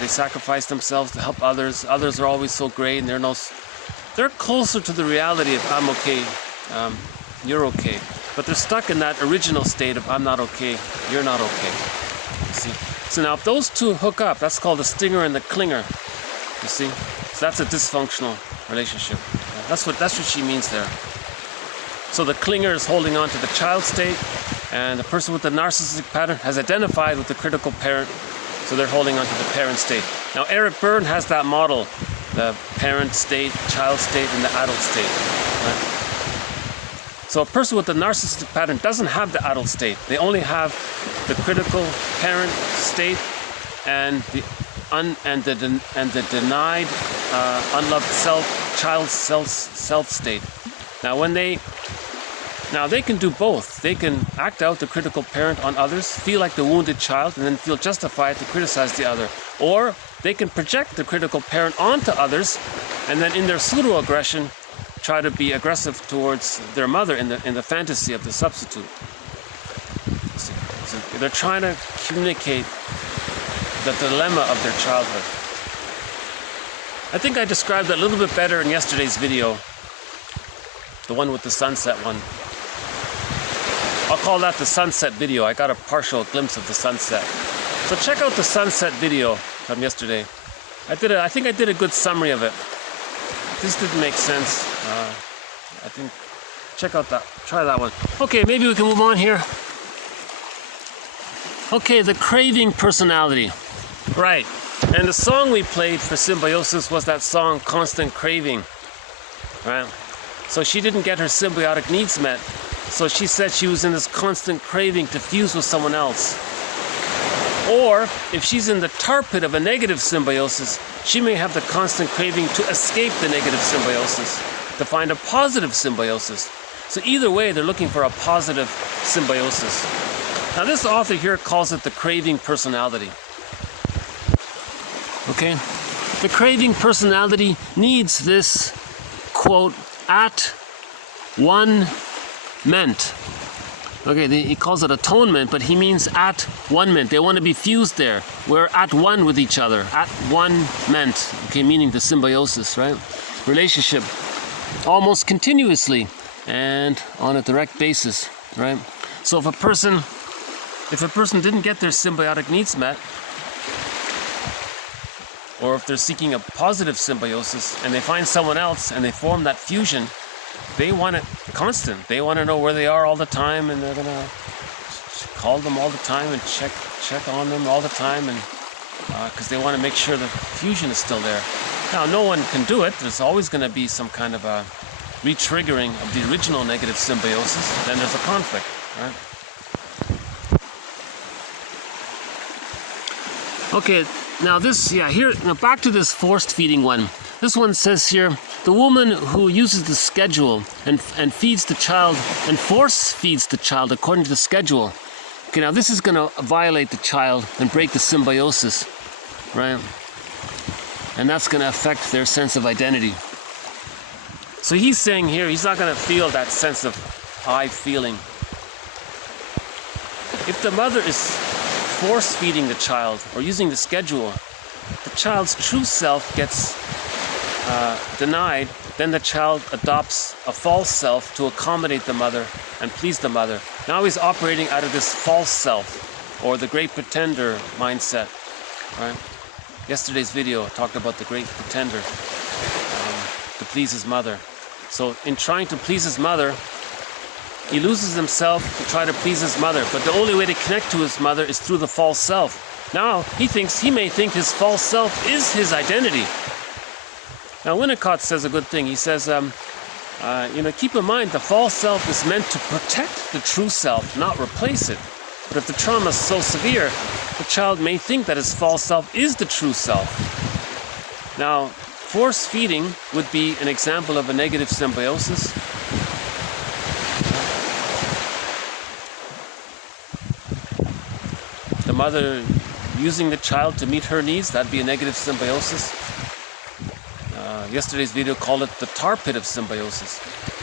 They sacrifice themselves to help others. Others are always so great, and they're closer to the reality of I'm okay, you're okay. But they're stuck in that original state of I'm not okay, you're not okay. You see? So now if those two hook up, that's called the stinger and the clinger. You see? So that's a dysfunctional relationship. That's what she means there. So the clinger is holding on to the child state, and the person with the narcissistic pattern has identified with the critical parent, so they're holding on to the parent state. Now Eric Berne has that model, the parent state, child state, and the adult state. Right? So a person with the narcissistic pattern doesn't have the adult state. They only have the critical parent state and the denied, unloved child's self state. Now they can do both. They can act out the critical parent on others, feel like the wounded child, and then feel justified to criticize the other. Or they can project the critical parent onto others, and then in their pseudo-aggression, try to be aggressive towards their mother in the fantasy of the substitute. So they're trying to communicate the dilemma of their childhood. I think I described that a little bit better in yesterday's video, the one with the sunset one. I'll call that the sunset video. I got a partial glimpse of the sunset. So check out the sunset video from yesterday. I think I did a good summary of it. This didn't make sense. I think, try that one. Okay, maybe we can move on here. Okay, the craving personality. Right, and the song we played for symbiosis was that song, Constant Craving. Right, so she didn't get her symbiotic needs met. So she said she was in this constant craving to fuse with someone else. Or if she's in the tar pit of a negative symbiosis, she may have the constant craving to escape the negative symbiosis, to find a positive symbiosis. So either way, they're looking for a positive symbiosis. Now this author here calls it the craving personality. Okay? The craving personality needs this, quote, at-one-ment. Okay, he calls it atonement, but he means at-one-ment. They want to be fused there. We're at one with each other. At-one-ment. Okay, meaning the symbiosis, right? Relationship. Almost continuously and on a direct basis, right? So if a person didn't get their symbiotic needs met, or if they're seeking a positive symbiosis and they find someone else and they form that fusion, they want it constant. They want to know where they are all the time, and they're gonna call them all the time and check on them all the time, and because they want to make sure the fusion is still there. Now, no one can do it. There's always going to be some kind of a re-triggering of the original negative symbiosis. Then there's a conflict, right? Okay, now back to this forced feeding one. This one says here, the woman who uses the schedule and feeds the child and force feeds the child according to the schedule. Okay, now this is going to violate the child and break the symbiosis, right? And that's going to affect their sense of identity. So he's saying here, he's not going to feel that sense of I feeling. If the mother is force feeding the child or using the schedule, the child's true self gets denied, then the child adopts a false self to accommodate the mother and please the mother. Now he's operating out of this false self, or the great pretender mindset, right? Yesterday's video talked about the great pretender to please his mother. So in trying to please his mother, he loses himself to try to please his mother, but the only way to connect to his mother is through the false self. Now he may think his false self is his identity. Now Winnicott says a good thing. He says, keep in mind the false self is meant to protect the true self, not replace it. But if the trauma is so severe, the child may think that his false self is the true self. Now, force feeding would be an example of a negative symbiosis. The mother using the child to meet her needs, that'd be a negative symbiosis. Yesterday's video called it the tar pit of symbiosis.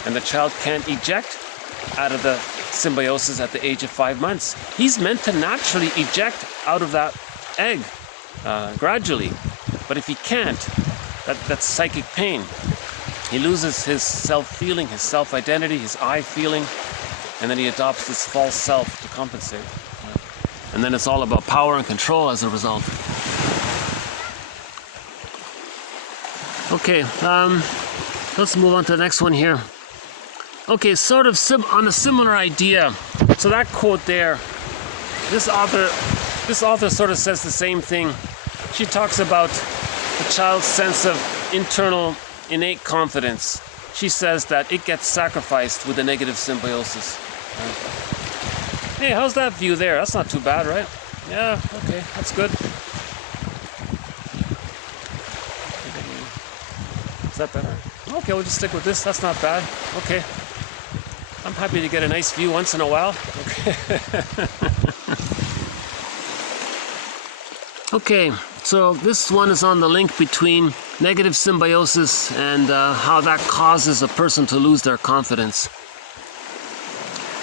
And the child can't eject out of the symbiosis at the age of 5 months. He's meant to naturally eject out of that egg gradually. But if he can't, that's psychic pain. He loses his self-feeling, his self-identity, his I-feeling, and then he adopts this false self to compensate. And then it's all about power and control as a result. Okay, let's move on to the next one here. Okay, sort of on a similar idea. So that quote there, this author sort of says the same thing. She talks about the child's sense of internal innate confidence. She says that it gets sacrificed with a negative symbiosis. Hey, how's that view there? That's not too bad, right? Yeah, okay, that's good. Is that better? Okay, we'll just stick with this. That's not bad. Okay. I'm happy to get a nice view once in a while. Okay. Okay, so this one is on the link between negative symbiosis and how that causes a person to lose their confidence.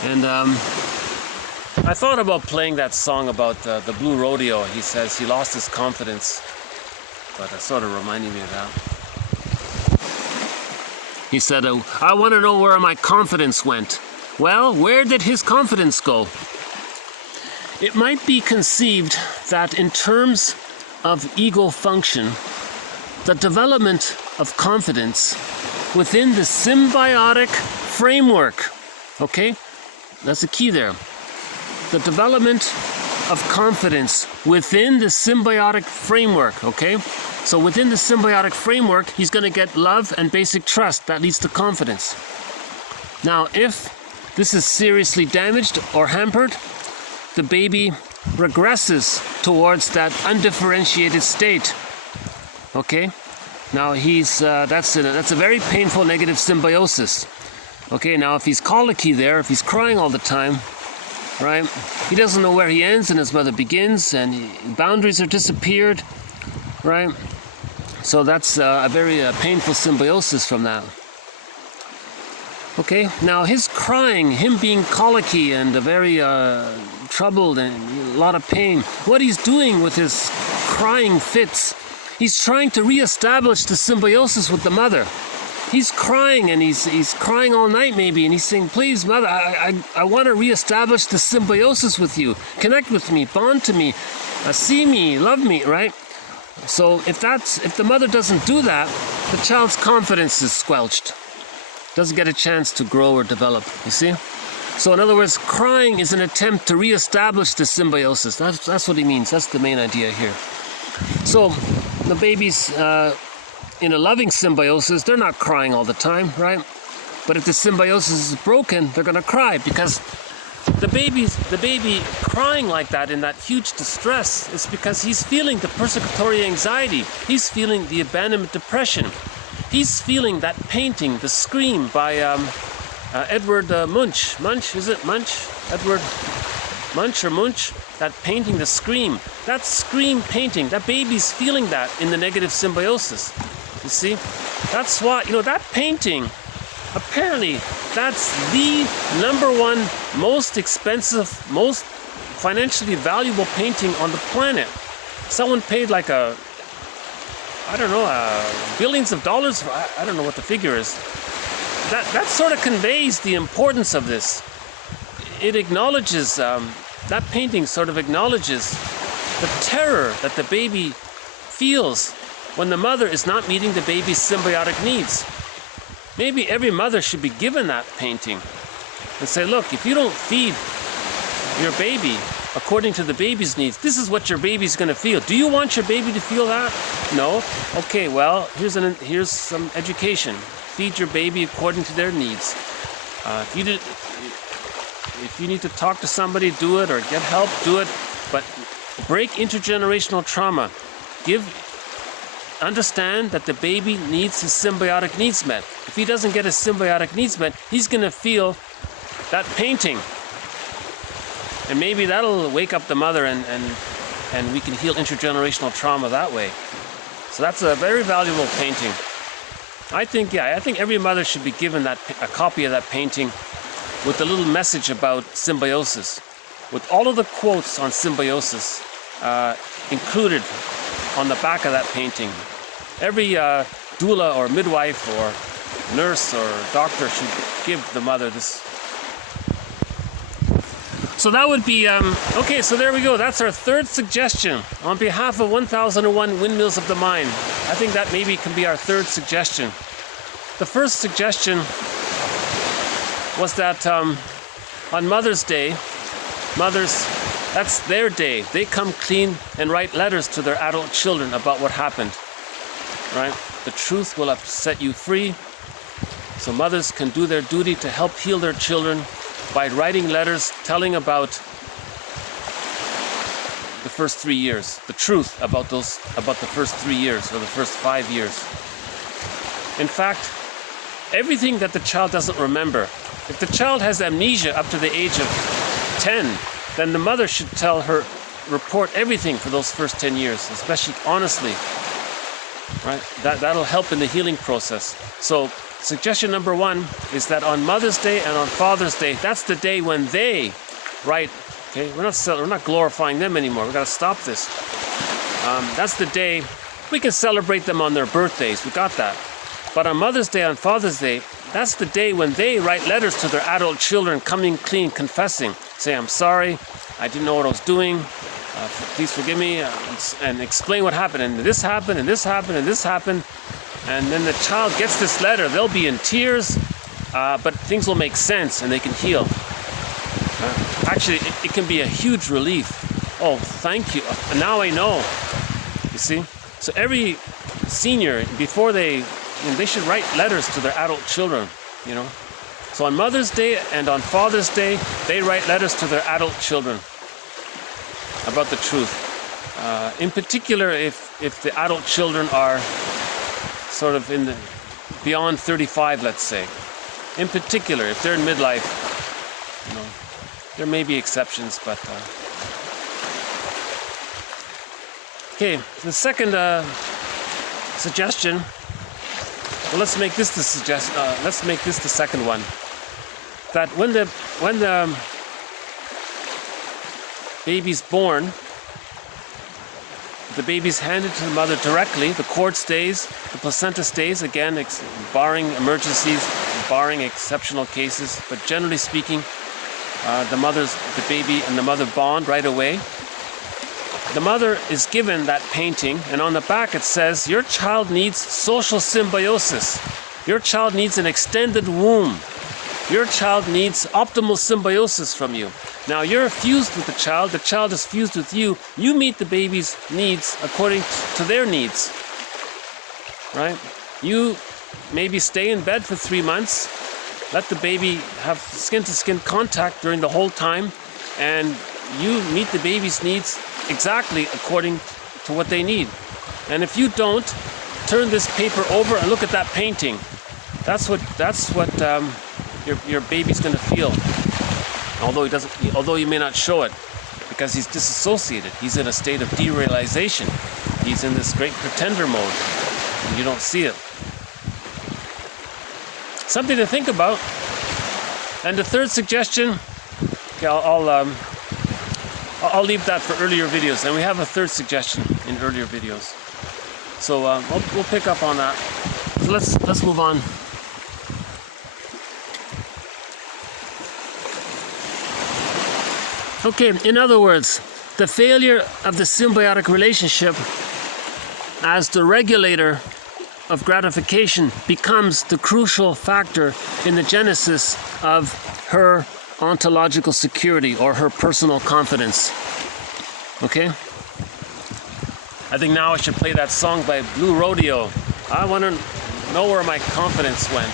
And I thought about playing that song about the Blue Rodeo. He says he lost his confidence, but it sort of reminded me of that. He said, I want to know where my confidence went. Well, where did his confidence go? It might be conceived that in terms of ego function, the development of confidence within the symbiotic framework, okay? That's the key there. The development of confidence within the symbiotic framework, okay? So within the symbiotic framework, he's going to get love and basic trust. That leads to confidence. Now, if this is seriously damaged or hampered, the baby regresses towards that undifferentiated state. Okay? Now, that's a very painful negative symbiosis. Okay, now if he's colicky there, if he's crying all the time, right? He doesn't know where he ends and his mother begins, and boundaries are disappeared, right? So that's a very painful symbiosis from that. Okay, now his crying, him being colicky and very troubled and a lot of pain, what he's doing with his crying fits, he's trying to reestablish the symbiosis with the mother. He's crying and he's crying all night maybe, and he's saying, please mother, I want to reestablish the symbiosis with you. Connect with me, bond to me, see me, love me, right? So if the mother doesn't do that, the child's confidence is squelched. Doesn't get a chance to grow or develop, you see? So in other words, crying is an attempt to reestablish the symbiosis. That's what he means. That's the main idea here. So the babies in a loving symbiosis, they're not crying all the time, right? But if the symbiosis is broken, they're going to cry, because the baby crying like that in that huge distress is because he's feeling the persecutory anxiety. He's feeling the abandonment depression. He's feeling that painting, The Scream by Edward Munch. Munch, is it Munch? Edward Munch or Munch? That painting, The Scream. That scream painting, that baby's feeling that in the negative symbiosis. You see? That's why, that painting Apparently, that's the #1 most expensive, most financially valuable painting on the planet. Someone paid like I don't know, billions of dollars. I don't know what the figure is. That sort of conveys the importance of this. It acknowledges, that painting sort of acknowledges the terror that the baby feels when the mother is not meeting the baby's symbiotic needs. Maybe every mother should be given that painting and say, look, if you don't feed your baby according to the baby's needs, this is what your baby's going to feel. Do you want your baby to feel that? No? Okay, well, here's some education. Feed your baby according to their needs. If you need to talk to somebody, do it, or get help, do it. But break intergenerational trauma. Understand that the baby needs his symbiotic needs met. If he doesn't get his symbiotic needs met, he's going to feel that painting. And maybe that'll wake up the mother and we can heal intergenerational trauma that way. So that's a very valuable painting. I think every mother should be given a copy of that painting with a little message about symbiosis, with all of the quotes on symbiosis included on the back of that painting. Every doula or midwife or nurse or doctor should give the mother this. So that would be, okay, so there we go. That's our third suggestion on behalf of 1001 Windmills of the Mind. I think that maybe can be our third suggestion. The first suggestion was that on Mother's Day, mothers, that's their day. They come clean and write letters to their adult children about what happened, right? The truth will set you free. So mothers can do their duty to help heal their children by writing letters telling about the first 3 years, the truth about the first 3 years or the first 5 years. In fact, everything that the child doesn't remember, if the child has amnesia up to the age of 10, then the mother should report everything for those first 10 years, especially honestly, right? That'll help in the healing process. So suggestion number 1 is that on Mother's Day and on Father's Day, that's the day when they write. Okay, we're not glorifying them anymore. We've got to stop this. That's the day we can celebrate them on their birthdays. We got that. But on Mother's Day, on Father's Day, that's the day when they write letters to their adult children, coming clean, confessing, say, I'm sorry, I didn't know what I was doing, please forgive me, and explain what happened. And this happened, and this happened, and this happened. And then the child gets this letter. They'll be in tears, but things will make sense and they can heal. Actually, it can be a huge relief. Oh, thank you. Now I know. You see? So every senior, before they should write letters to their adult children, you know. So on Mother's Day and on Father's Day, they write letters to their adult children about the truth. In particular, if the adult children are sort of beyond 35, let's say. In particular, if they're in midlife, you know, there may be exceptions, but okay. The second suggestion. Well, let's make this the second one. That when the baby's born, the baby's handed to the mother directly. The cord stays, the placenta stays, again, barring emergencies, barring exceptional cases. But generally speaking, the baby and the mother bond right away. The mother is given that painting, and on the back it says, your child needs social symbiosis. Your child needs an extended womb. Your child needs optimal symbiosis from you. Now you're fused with the child is fused with you. You meet the baby's needs according to their needs, right? You maybe stay in bed for 3 months, let the baby have skin-to-skin contact during the whole time, and you meet the baby's needs exactly according to what they need. And if you don't, turn this paper over and look at that painting. That's what your baby's going to feel. Although he may not show it, because he's disassociated. He's in a state of derealization. He's in this great pretender mode, and you don't see it. something to think about. And the third suggestion, okay, I'll leave that for earlier videos. And we have a third suggestion in earlier videos. So we'll pick up on that. So let's move on. Okay, in other words, the failure of the symbiotic relationship as the regulator of gratification becomes the crucial factor in the genesis of her ontological security or her personal confidence. Okay? I think now I should play that song by Blue Rodeo. I want to know where my confidence went.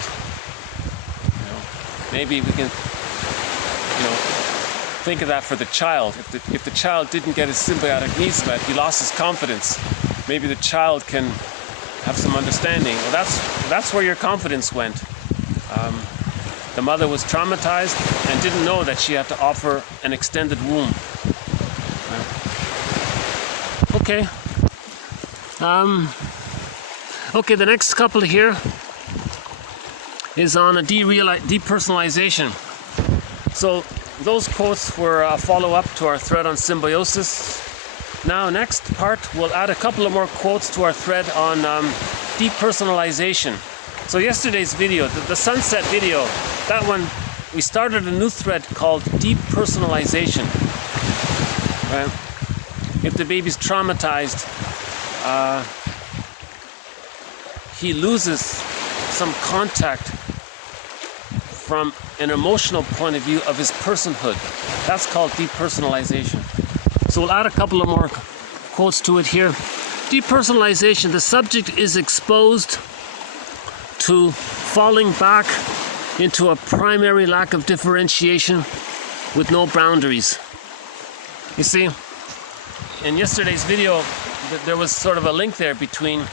Maybe we can, think of that for the child. If the child didn't get his symbiotic needs met, he lost his confidence. Maybe the child can have some understanding. Well, that's where your confidence went. The mother was traumatized and didn't know that she had to offer an extended womb. Okay. Okay, the next couple here is on a depersonalization. So those quotes were a follow-up to our thread on symbiosis. Now, next part, we'll add a couple of more quotes to our thread on depersonalization. So yesterday's video, the sunset video, that one, we started a new thread called depersonalization. Right? If the baby's traumatized, he loses some contact from an emotional point of view of his personhood. That's called depersonalization. So we'll add a couple of more quotes to it here. Depersonalization, the subject is exposed to falling back into a primary lack of differentiation with no boundaries. You see, in yesterday's video, there was sort of a link there between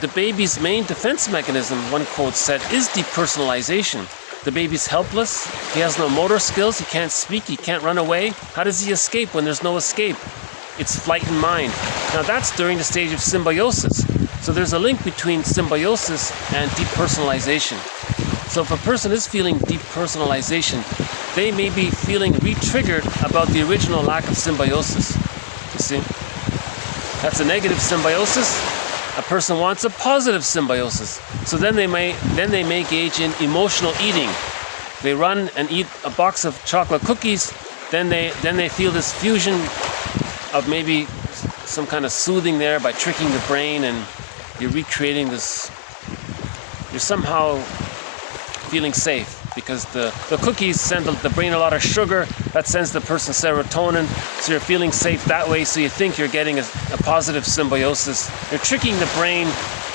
the baby's main defense mechanism, one quote said, is depersonalization. The baby's helpless, he has no motor skills, he can't speak, he can't run away. How does he escape when there's no escape? It's flight in mind. Now that's during the stage of symbiosis. So there's a link between symbiosis and depersonalization. So if a person is feeling depersonalization, they may be feeling re-triggered about the original lack of symbiosis. You see? That's a negative symbiosis. A person wants a positive symbiosis. So then they may engage in emotional eating. They run and eat a box of chocolate cookies, then they feel this fusion of maybe some kind of soothing there by tricking the brain, and you're recreating this. You're somehow feeling safe because the cookies send the brain a lot of sugar that sends the person serotonin, so you're feeling safe that way, so you think you're getting a positive symbiosis. You're tricking the brain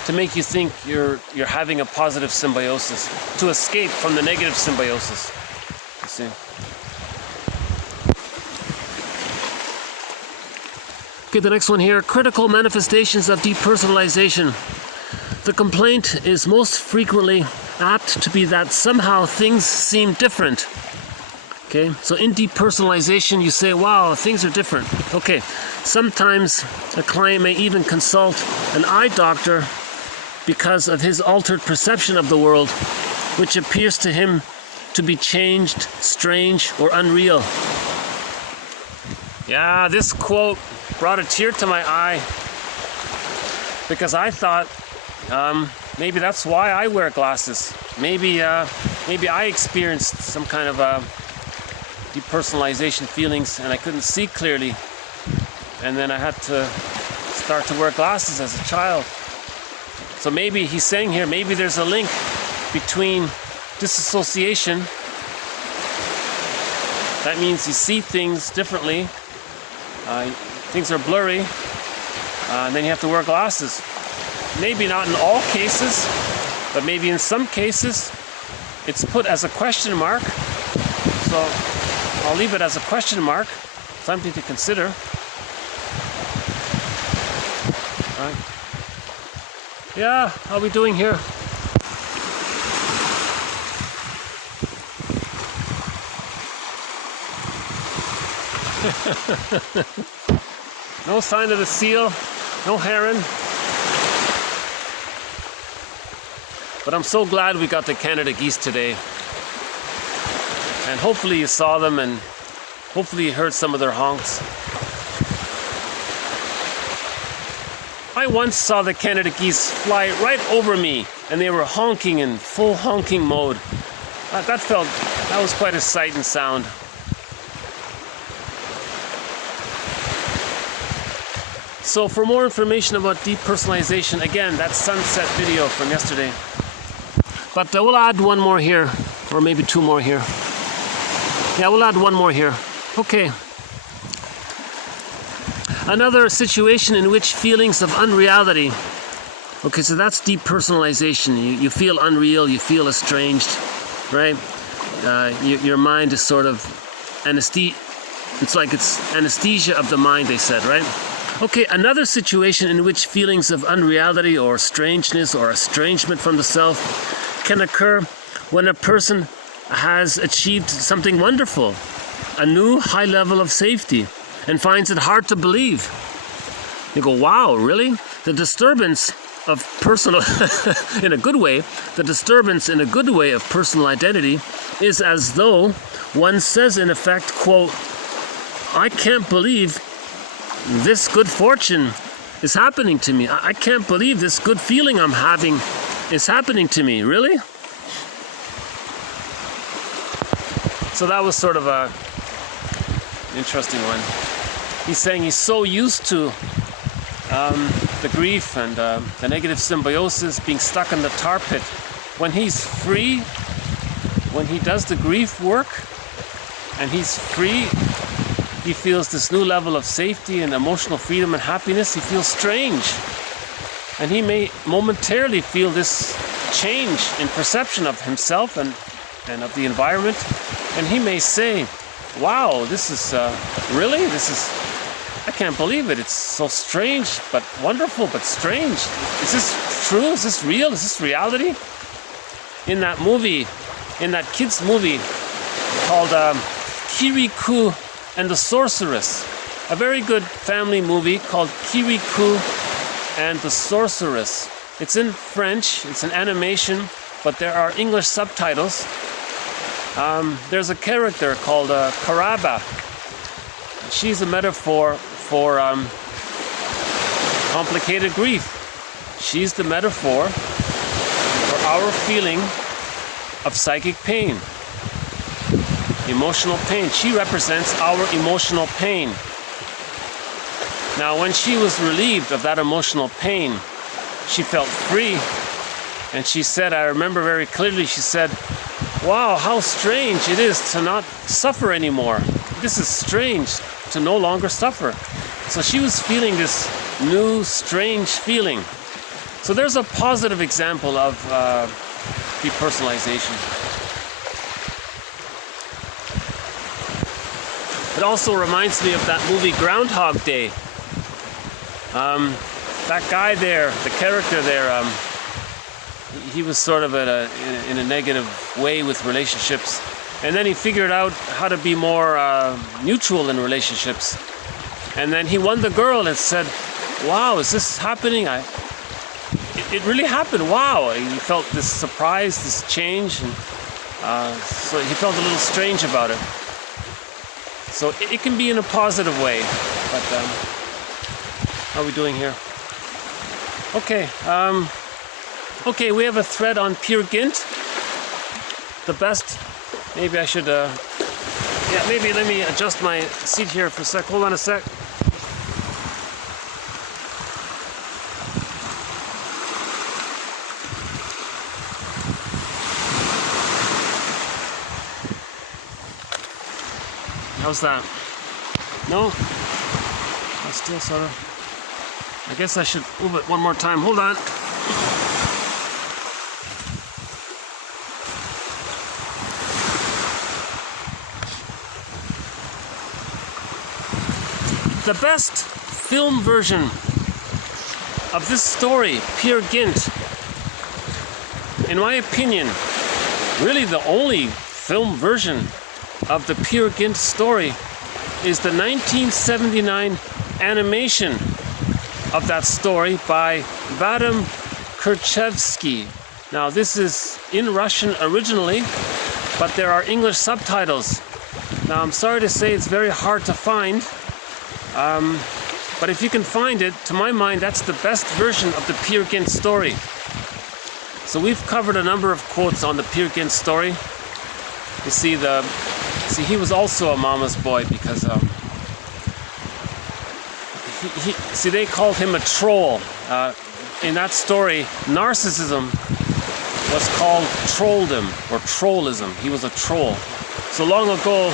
to make you think you're having a positive symbiosis, to escape from the negative symbiosis. You see? Okay, the next one here, critical manifestations of depersonalization. The complaint is most frequently apt to be that somehow things seem different. Okay, so in depersonalization you say, wow, things are different. Okay, sometimes a client may even consult an eye doctor because of his altered perception of the world, which appears to him to be changed, strange, or unreal. Yeah, this quote brought a tear to my eye because I thought maybe that's why I wear glasses. Maybe I experienced some kind of depersonalization feelings and I couldn't see clearly, and then I had to start to wear glasses as a child. So maybe he's saying here, maybe there's a link between disassociation, that means you see things differently, things are blurry, and then you have to wear glasses. Maybe not in all cases, but maybe in some cases it's put as a question mark. So I'll leave it as a question mark, something to consider. All right. Yeah, how are we doing here? No sign of the seal, no heron. But I'm so glad we got the Canada geese today. And hopefully you saw them, and hopefully you heard some of their honks. I once saw the Canada geese fly right over me, and they were honking in full honking mode. That was quite a sight and sound. So for more information about depersonalization, again, that sunset video from yesterday. But we'll add one more here, or maybe two more here. Yeah, we'll add one more here. Okay. Another situation in which feelings of unreality. Okay, so that's depersonalization. You feel unreal, you feel estranged, right? Your mind is sort of it's like it's anesthesia of the mind, they said, right? Okay, another situation in which feelings of unreality or strangeness or estrangement from the self can occur when a person has achieved something wonderful, a new high level of safety, and finds it hard to believe. You go, wow, really? The disturbance of personal, in a good way, the disturbance in a good way of personal identity is as though one says in effect, quote, I can't believe this good fortune is happening to me. I can't believe this good feeling I'm having is happening to me. Really? So that was sort of a interesting one. He's saying he's so used to the grief and the negative symbiosis, being stuck in the tar pit. When he's free, when he does the grief work and he's free, he feels this new level of safety and emotional freedom and happiness. He feels strange. And he may momentarily feel this change in perception of himself and of the environment. And he may say, wow, this is really, I can't believe it. It's so strange, but wonderful, but strange. Is this true? Is this real? Is this reality? In that movie, in that kids movie called Kirikou and the Sorceress, a very good family movie called Kirikou and the Sorceress. It's in French, it's an animation, but there are English subtitles. There's a character called Karaba. She's a metaphor for complicated grief. She's the metaphor for our feeling of psychic pain, emotional pain. She represents our emotional pain. Now, when she was relieved of that emotional pain, she felt free. And she said, I remember very clearly, she said, wow, how strange it is to not suffer anymore. This is strange to no longer suffer. So she was feeling this new, strange feeling. So there's a positive example of depersonalization. It also reminds me of that movie Groundhog Day. That guy there, the character there, he was sort of in a negative way with relationships. And then he figured out how to be more neutral in relationships. And then he won the girl and said, wow, is this happening? It really happened, wow. He felt this surprise, this change. And, so he felt a little strange about it. So it can be in a positive way. But how are we doing here? Okay. Okay, we have a thread on Peer Gynt. The best, maybe I should, yeah, maybe let me adjust my seat here for a sec. Hold on a sec. How's that? No? I still sort of, I guess I should move it one more time. Hold on. The best film version of this story, Peer Gynt, in my opinion, really the only film version of the Peer Gynt story is the 1979 animation of that story by Vadim Kurchevsky. Now this is in Russian originally, but there are English subtitles. Now I'm sorry to say it's very hard to find, but if you can find it, to my mind that's the best version of the Peer Gynt story. So we've covered a number of quotes on the Peer Gynt story. You see he was also a mama's boy because see, they called him a troll. In that story, narcissism was called trolldom or trollism. He was a troll. So long ago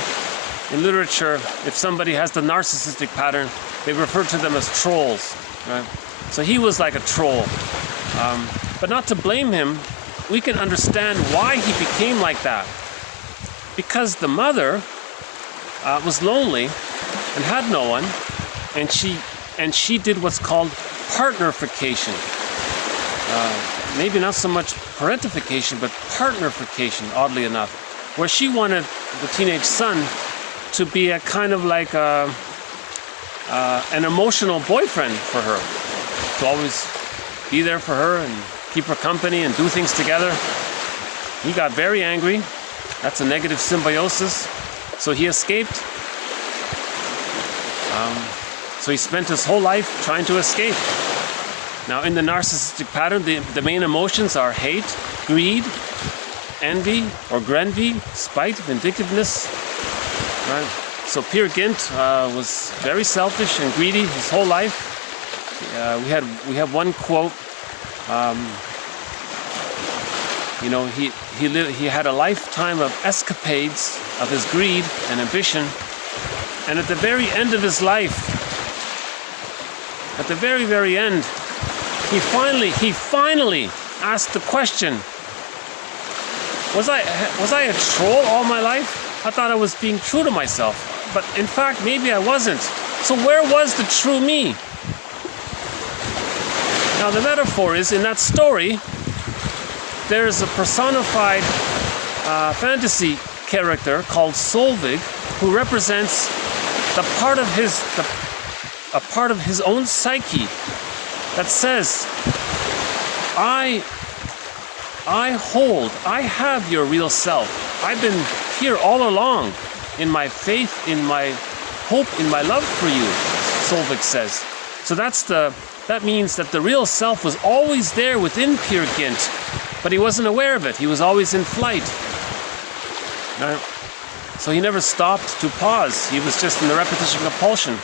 in literature, if somebody has the narcissistic pattern, they refer to them as trolls, right? So he was like a troll. But not to blame him, we can understand why he became like that. Because the mother was lonely and had no one, and she did what's called partnerification. Maybe not so much parentification, but partnerification, oddly enough, where she wanted the teenage son to be a kind of like an emotional boyfriend for her, to always be there for her and keep her company and do things together. He got very angry. That's a negative symbiosis. So he escaped. So he spent his whole life trying to escape. Now in the narcissistic pattern, the main emotions are hate, greed, envy or grandiose, spite, vindictiveness. Right? So Peer Gynt was very selfish and greedy his whole life. We have one quote. You know, he had a lifetime of escapades of his greed and ambition, and at the very end of his life, at the very, very end, he finally asked the question: Was I a troll all my life? I thought I was being true to myself, but in fact, maybe I wasn't. So where was the true me? Now the metaphor is, in that story, there's a personified fantasy character called Solvig, who represents a part of his own psyche that says, I have your real self. I've been here all along in my faith, in my hope, in my love for you, Solvig says. So that means that the real self was always there within Peer Gynt, but he wasn't aware of it. He was always in flight. Right? So he never stopped to pause. He was just in the repetition compulsion.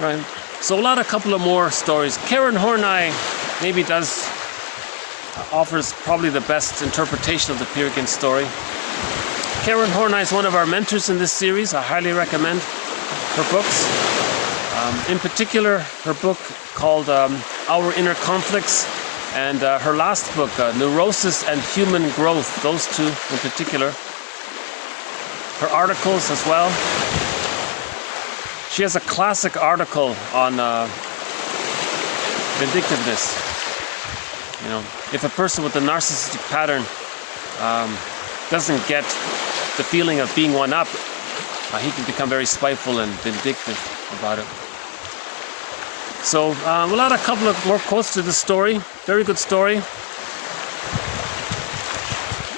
Right? So a couple of more stories. Karen Horney maybe offers probably the best interpretation of the Peer Gynt story. Karen Horney is one of our mentors in this series. I highly recommend her books. In particular, her book called Our Inner Conflicts, and her last book, Neurosis and Human Growth, those two in particular. Her articles as well. She has a classic article on vindictiveness. You know, if a person with a narcissistic pattern doesn't get the feeling of being one up, he can become very spiteful and vindictive about it. So we'll add a couple of more quotes to this story. Very good story.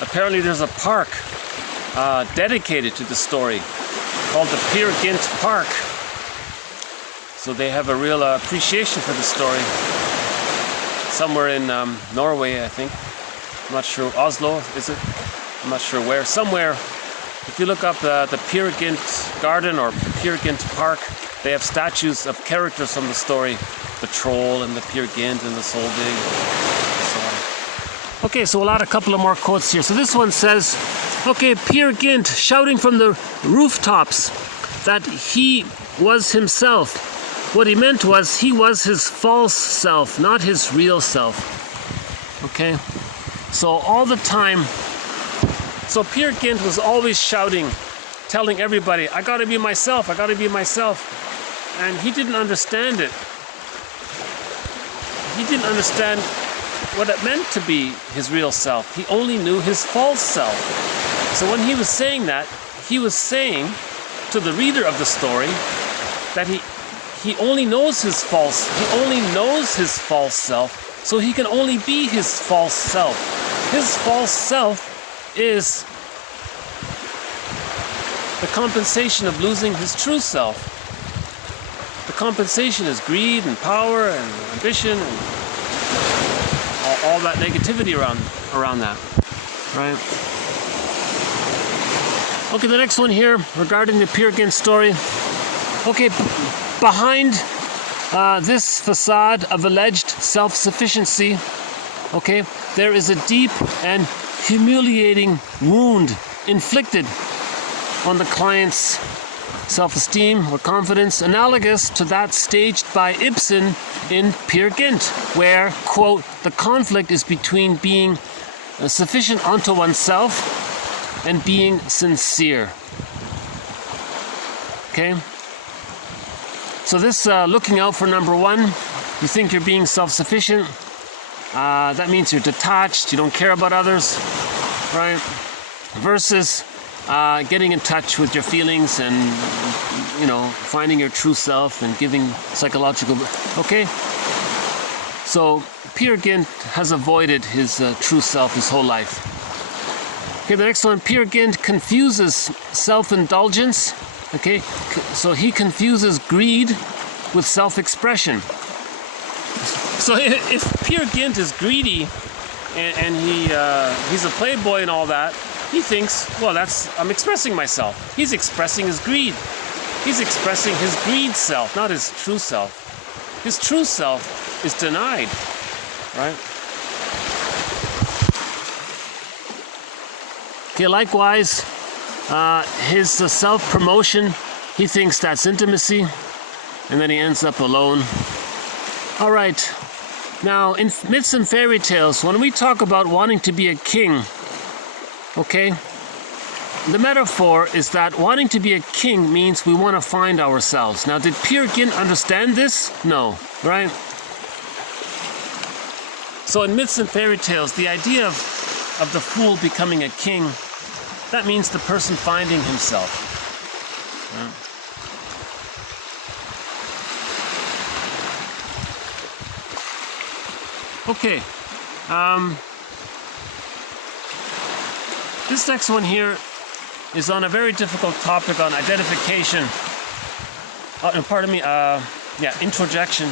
Apparently there's a park dedicated to the story called the Peer Gynt Park. So they have a real appreciation for the story. Somewhere in Norway, I think. I'm not sure. Oslo, is it? I'm not sure where. Somewhere. If you look up the Peer Gynt Garden or Peer Gynt Park, they have statues of characters from the story. The troll and the Peer Gynt and the Solvig and so on. Okay, so we'll add a couple of more quotes here. So this one says, okay, Peer Gynt shouting from the rooftops that he was himself. What he meant was he was his false self, not his real self. Okay? So all the time, so Peer Gynt was always shouting, telling everybody, I gotta be myself, I gotta be myself. And he didn't understand it. He didn't understand what it meant to be his real self. He only knew his false self. So when he was saying that, he was saying to the reader of the story that he only knows his false self So he can only be his false self. His false self is the compensation of losing his true self. The compensation is greed and power and ambition and all that negativity around that, right? Okay, the next one here regarding the Peer Gynt story. Okay, behind this facade of alleged self-sufficiency, okay, there is a deep and humiliating wound inflicted on the client's self-esteem or confidence, analogous to that staged by Ibsen in Peer Gynt, where, quote, the conflict is between being sufficient unto oneself and being sincere. Okay? So this looking out for number one, you think you're being self-sufficient, that means you're detached, you don't care about others, right? Versus getting in touch with your feelings and, you know, finding your true self and giving psychological, okay? So Peer Gynt has avoided his true self his whole life. Okay, the next one, Peer Gynt confuses self-indulgence. Okay, so he confuses greed with self-expression. So if Peer Gynt is greedy and he's a playboy and all that, he thinks, well, I'm expressing myself. He's expressing his greed. He's expressing his greed self, not his true self. His true self is denied, right? Okay, likewise, his self-promotion, he thinks that's intimacy, and then he ends up alone. All right, now in myths and fairy tales, when we talk about wanting to be a king, okay, the metaphor is that wanting to be a king means we want to find ourselves. Now, did Peer Gynt understand this? No, right? So in myths and fairy tales, the idea of the fool becoming a king, that means the person finding himself. Yeah. Okay. This next one here is on a very difficult topic on identification. Pardon me. Introjection.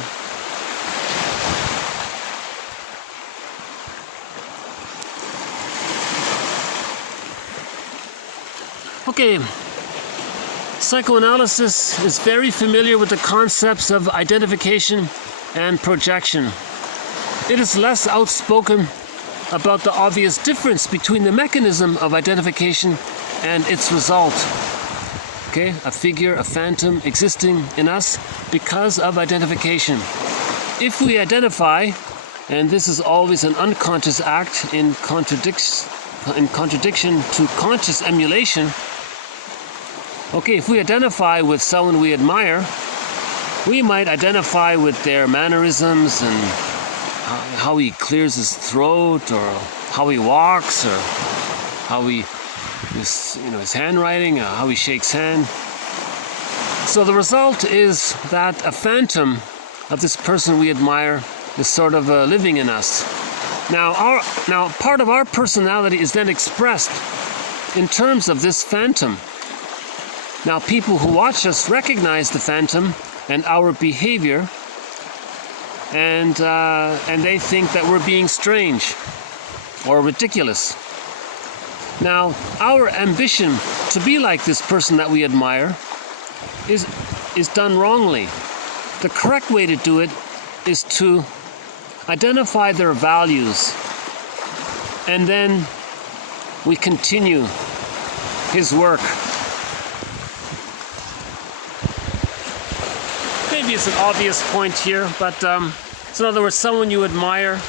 Okay, psychoanalysis is very familiar with the concepts of identification and projection. It is less outspoken about the obvious difference between the mechanism of identification and its result. Okay, a figure, a phantom existing in us because of identification. If we identify, and this is always an unconscious act in contradiction to conscious emulation. Okay, if we identify with someone we admire, we might identify with their mannerisms and how he clears his throat, or how he walks, or how his handwriting, how he shakes hand. So the result is that a phantom of this person we admire is sort of living in us. Now part of our personality is then expressed in terms of this phantom. Now, people who watch us recognize the phantom and our behavior, and they think that we're being strange or ridiculous. Now, our ambition to be like this person that we admire is done wrongly. The correct way to do it is to identify their values, and then we continue his work. Maybe it's an obvious point here, but so in other words, someone you admire,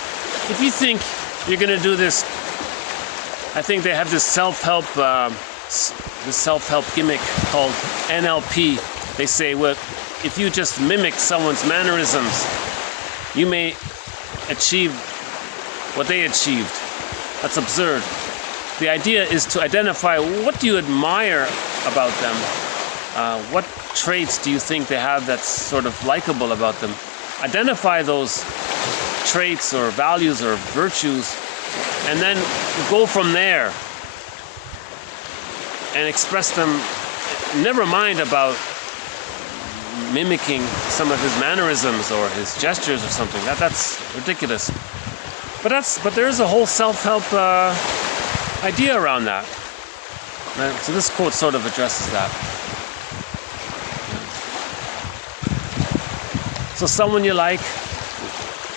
if you think you're going to do this, I think they have this self-help gimmick called NLP. They say, well, if you just mimic someone's mannerisms, you may achieve what they achieved. That's absurd. The idea is to identify, what do you admire about them? What traits do you think they have that's sort of likable about them? Identify those traits or values or virtues, and then go from there and express them. Never mind about mimicking some of his mannerisms or his gestures or something. That's ridiculous. But there's a whole self-help idea around that. Right? So this quote sort of addresses that. So someone you like,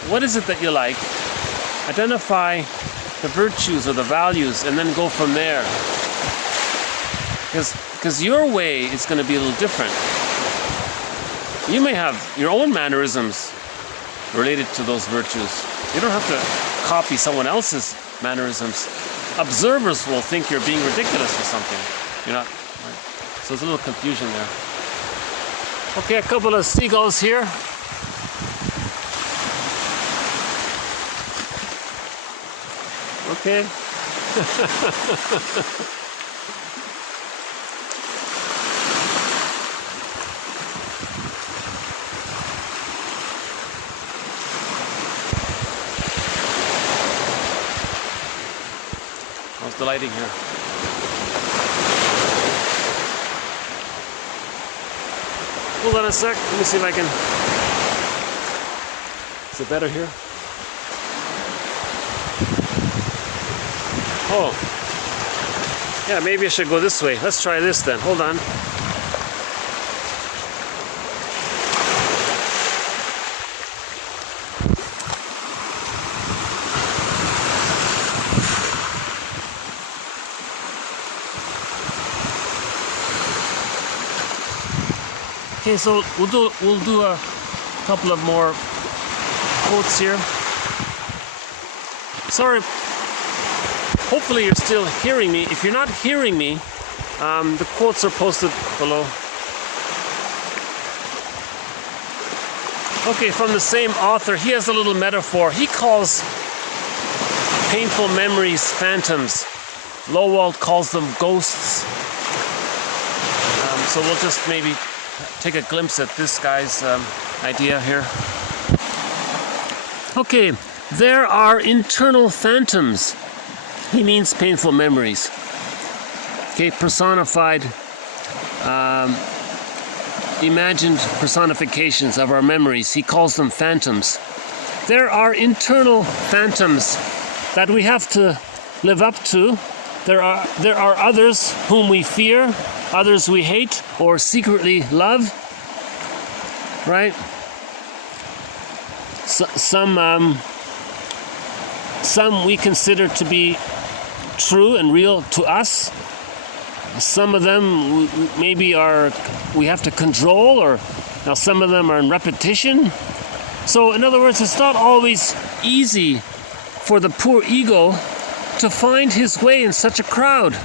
what is it that you like? Identify the virtues or the values and then go from there. Because your way is going to be a little different. You may have your own mannerisms related to those virtues. You don't have to copy someone else's mannerisms. Observers will think you're being ridiculous or something. You're not. Right? So there's a little confusion there. Okay, a couple of seagulls here. Okay. How's the lighting here? Hold on a sec. Let me see if I can. Is it better here? Oh, yeah, maybe I should go this way. Let's try this then. Hold on. Okay, so we'll do a couple of more quotes here. Sorry. Hopefully you're still hearing me. If you're not hearing me, the quotes are posted below. Okay, from the same author, he has a little metaphor. He calls painful memories phantoms. Lowell calls them ghosts. So we'll just maybe take a glimpse at this guy's idea here. Okay, there are internal phantoms. He means painful memories. Okay, personified, imagined personifications of our memories. He calls them phantoms. There are internal phantoms that we have to live up to. There are others whom we fear, others we hate or secretly love. Right? Some we consider to be true and real to us. Some of them maybe we have to control, or now some of them are in repetition. So in other words, it's not always easy for the poor ego to find his way in such a crowd.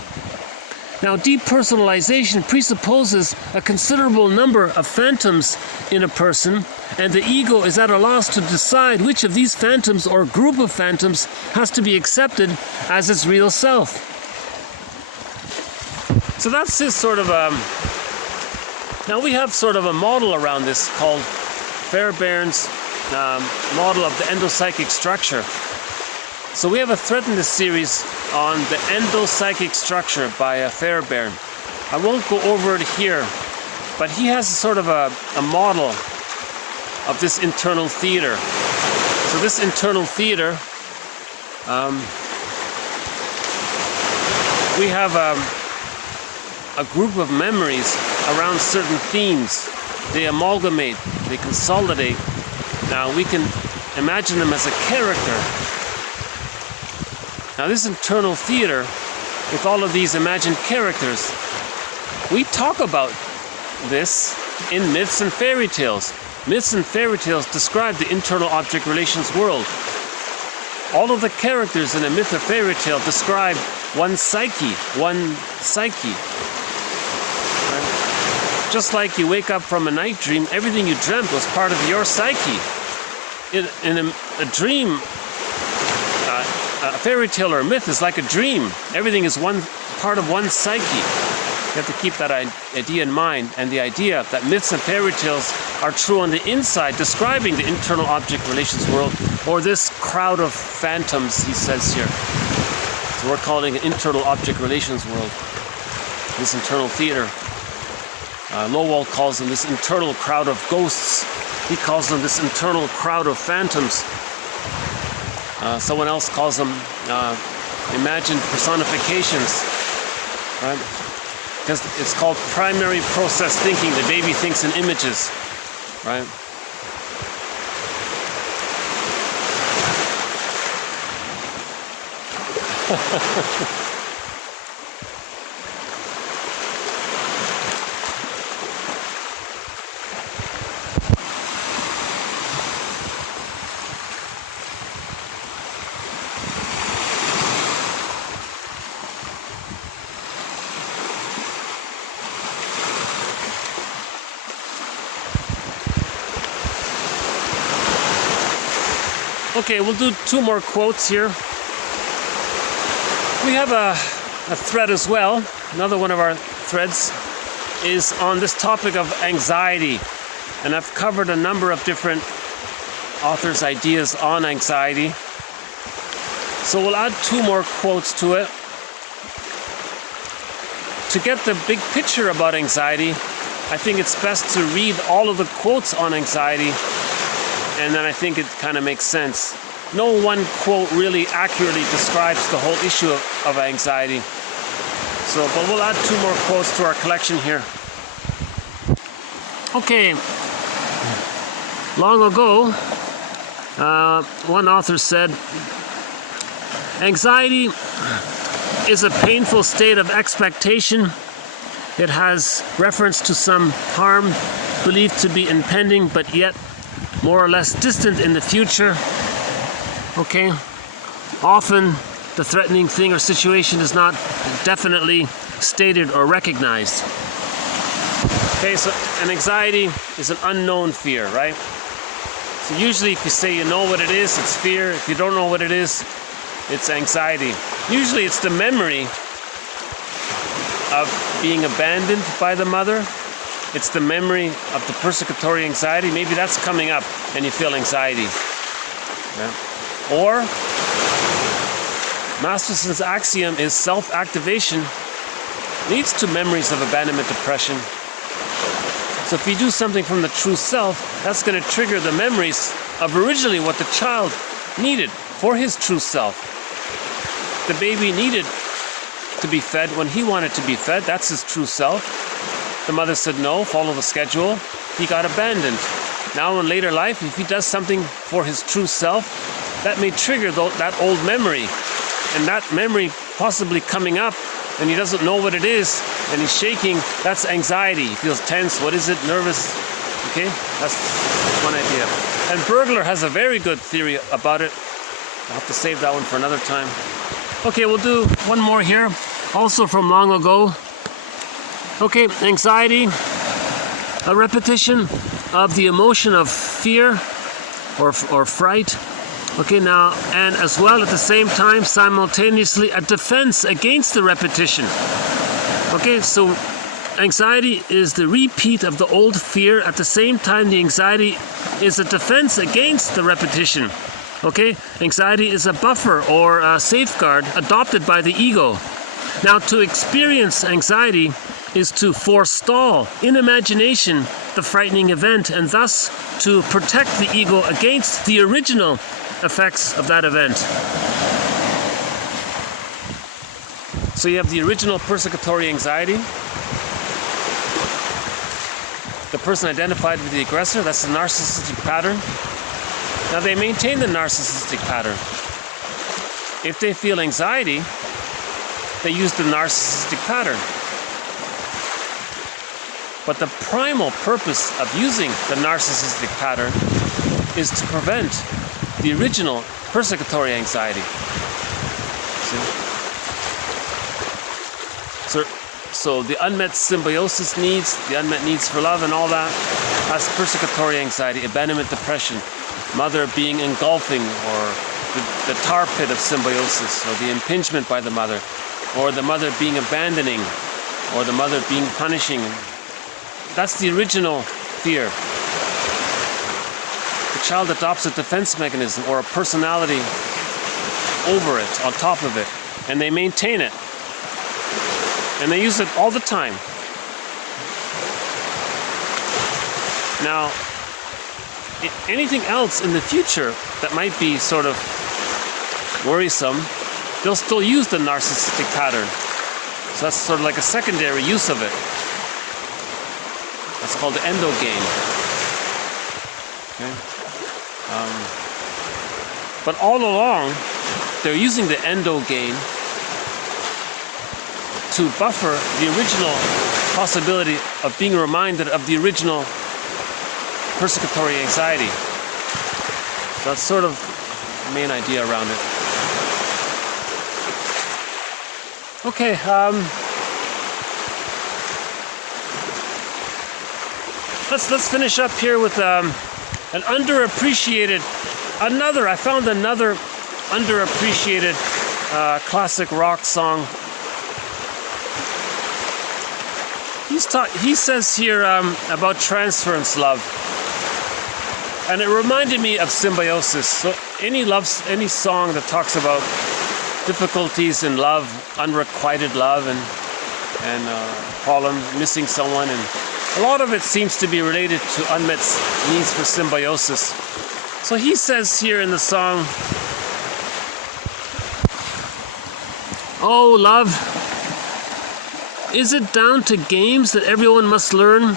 Now, depersonalization presupposes a considerable number of phantoms in a person, and the ego is at a loss to decide which of these phantoms or group of phantoms has to be accepted as its real self. So that's his sort of now we have sort of a model around this called Fairbairn's model of the endopsychic structure. So we have a thread in this series on the endopsychic structure by Fairbairn. I won't go over it here, but he has sort of a model of this internal theater. So this internal theater, we have a group of memories around certain themes. They amalgamate, they consolidate. Now we can imagine them as a character. Now this internal theater, with all of these imagined characters, we talk about this in myths and fairy tales. Myths and fairy tales describe the internal object relations world. All of the characters in a myth or fairy tale describe one psyche. Right? Just like you wake up from a night dream, everything you dreamt was part of your psyche. In a dream, a fairy tale or a myth is like a dream. Everything is one part of one psyche. You have to keep that idea in mind, and the idea that myths and fairy tales are true on the inside, describing the internal object relations world, or this crowd of phantoms, he says here. So we're calling it internal object relations world, this internal theater. Lowell calls them this internal crowd of ghosts. He calls them this internal crowd of phantoms. Someone else calls them imagined personifications, right? Because it's called primary process thinking. The baby thinks in images, right? Okay, we'll do two more quotes here. We have a thread as well. Another one of our threads is on this topic of anxiety. And I've covered a number of different authors' ideas on anxiety. So we'll add two more quotes to it. To get the big picture about anxiety, I think it's best to read all of the quotes on anxiety, and then I think it kind of makes sense. No one quote really accurately describes the whole issue of anxiety. So, but we'll add two more quotes to our collection here. Okay. Long ago, one author said, anxiety is a painful state of expectation. It has reference to some harm believed to be impending, but yet more or less distant in the future. Okay. Often the threatening thing or situation is not definitely stated or recognized. Okay, so an anxiety is an unknown fear, right? So usually if you say you know what it is, it's fear. If you don't know what it is, it's anxiety. Usually it's the memory of being abandoned by the mother. It's the memory of the persecutory anxiety. Maybe that's coming up and you feel anxiety. Yeah. Or Masterson's axiom is self-activation leads to memories of abandonment depression. So if you do something from the true self, that's going to trigger the memories of originally what the child needed for his true self. The baby needed to be fed when he wanted to be fed. That's his true self. The mother said no, follow the schedule. He got abandoned. Now in later life, if he does something for his true self, that may trigger that old memory. And that memory possibly coming up, and he doesn't know what it is, and he's shaking, that's anxiety. He feels tense. What is it? Nervous. Okay? That's one idea. And Burglar has a very good theory about it. I'll have to save that one for another time. Okay, we'll do one more here, also from long ago. Okay, anxiety, a repetition of the emotion of fear or fright. Okay, now, and as well at the same time, simultaneously, a defense against the repetition. Okay, so anxiety is the repeat of the old fear. At the same time, the anxiety is a defense against the repetition. Okay, anxiety is a buffer or a safeguard adopted by the ego. Now, to experience anxiety is to forestall in imagination the frightening event, and thus to protect the ego against the original effects of that event. So you have the original persecutory anxiety. The person identified with the aggressor, that's the narcissistic pattern. Now they maintain the narcissistic pattern. If they feel anxiety, they use the narcissistic pattern. But the primal purpose of using the narcissistic pattern is to prevent the original persecutory anxiety. So the unmet symbiosis needs, the unmet needs for love and all that, that's persecutory anxiety, abandonment depression, mother being engulfing, or the tar pit of symbiosis, or the impingement by the mother, or the mother being abandoning, or the mother being punishing. That's the original fear. The child adopts a defense mechanism or a personality over it, on top of it, and they maintain it. And they use it all the time. Now, anything else in the future that might be sort of worrisome, they'll still use the narcissistic pattern. So that's sort of like a secondary use of it. That's called the endogame. Okay? But all along, they're using the endogame to buffer the original possibility of being reminded of the original persecutory anxiety. So that's sort of the main idea around it. Okay, let's finish up here with an underappreciated, I found another underappreciated classic rock song. He says here about transference love, and it reminded me of symbiosis. So any song that talks about difficulties in love, unrequited love, and problem, missing someone, and a lot of it seems to be related to unmet needs for symbiosis. So he says here in the song, "Oh, love, is it down to games that everyone must learn?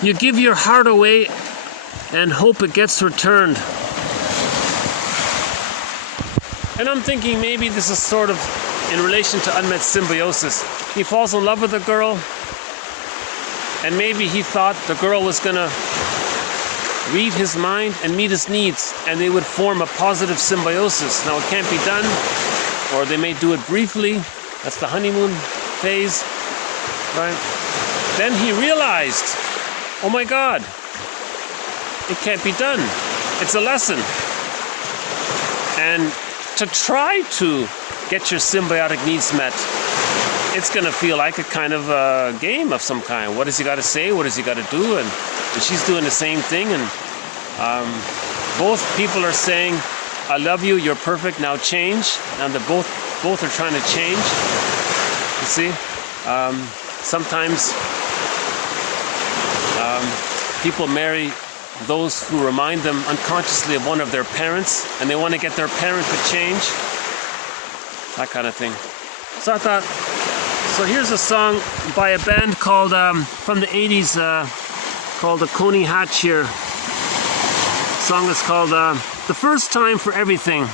You give your heart away and hope it gets returned." And I'm thinking maybe this is sort of in relation to unmet symbiosis. He falls in love with a girl, and maybe he thought the girl was gonna read his mind and meet his needs, and they would form a positive symbiosis. Now it can't be done, or they may do it briefly. That's the honeymoon phase, right? Then he realized, oh my God, it can't be done. It's a lesson. And to try to get your symbiotic needs met, it's going to feel like a kind of a game of some kind. What does he got to say? What does he got to do? And she's doing the same thing. And both people are saying, "I love you. You're perfect. Now change." And both are trying to change. You see, sometimes people marry those who remind them unconsciously of one of their parents, and they want to get their parent to change. That kind of thing. So I thought, so here's a song by a band called, from the 80s, called the Coney Hatch here. The song is called The First Time for Everything.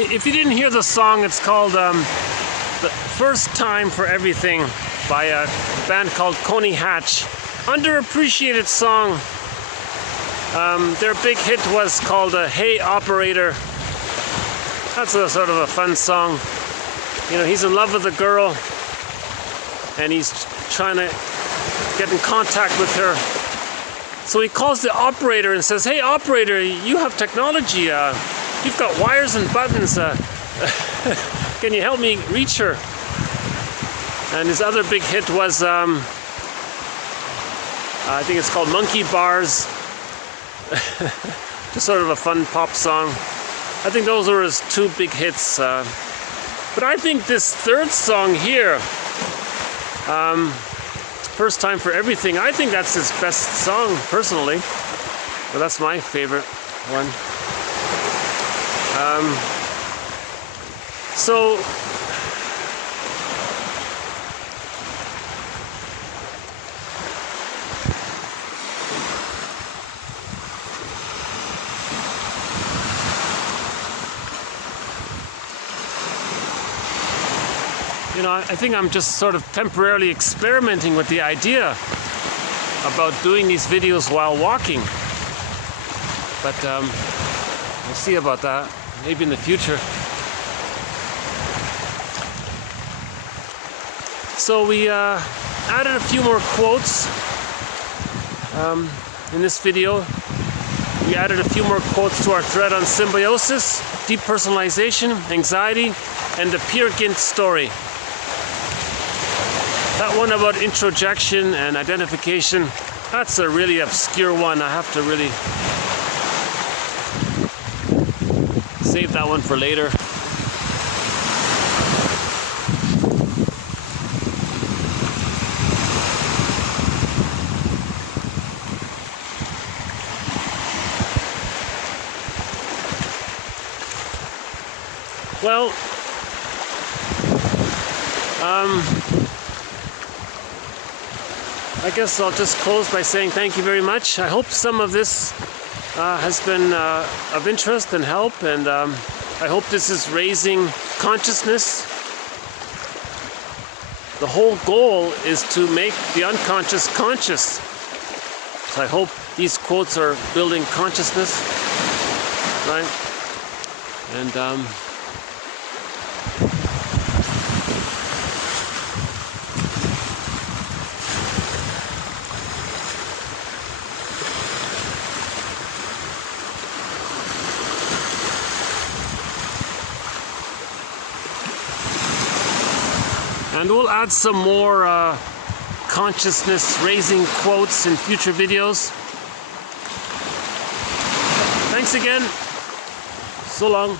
If you didn't hear the song, it's called The First Time for Everything by a band called Coney Hatch. Underappreciated song. Their big hit was called Hey Operator. That's a sort of a fun song. You know, he's in love with a girl and he's trying to get in contact with her. So he calls the operator and says, "Hey operator, you have technology. You've got wires and buttons. Can you help me reach her?" And his other big hit was, I think it's called Monkey Bars. Just sort of a fun pop song. I think those were his two big hits. But I think this third song here, First Time for Everything, I think that's his best song personally. Well, that's my favorite one. So you know, I think I'm just sort of temporarily experimenting with the idea about doing these videos while walking. But we'll see about that, maybe in the future. So we added a few more quotes in this video. We added a few more quotes to our thread on symbiosis, depersonalization, anxiety, and the Peer Gynt story. That one about introjection and identification, that's a really obscure one. I have to really save that one for later. Well, I guess I'll just close by saying thank you very much. I hope some of this has been of interest and help, and I hope this is raising consciousness. The whole goal is to make the unconscious conscious. So I hope these quotes are building consciousness, right? And we'll add some more consciousness-raising quotes in future videos. Thanks again. So long.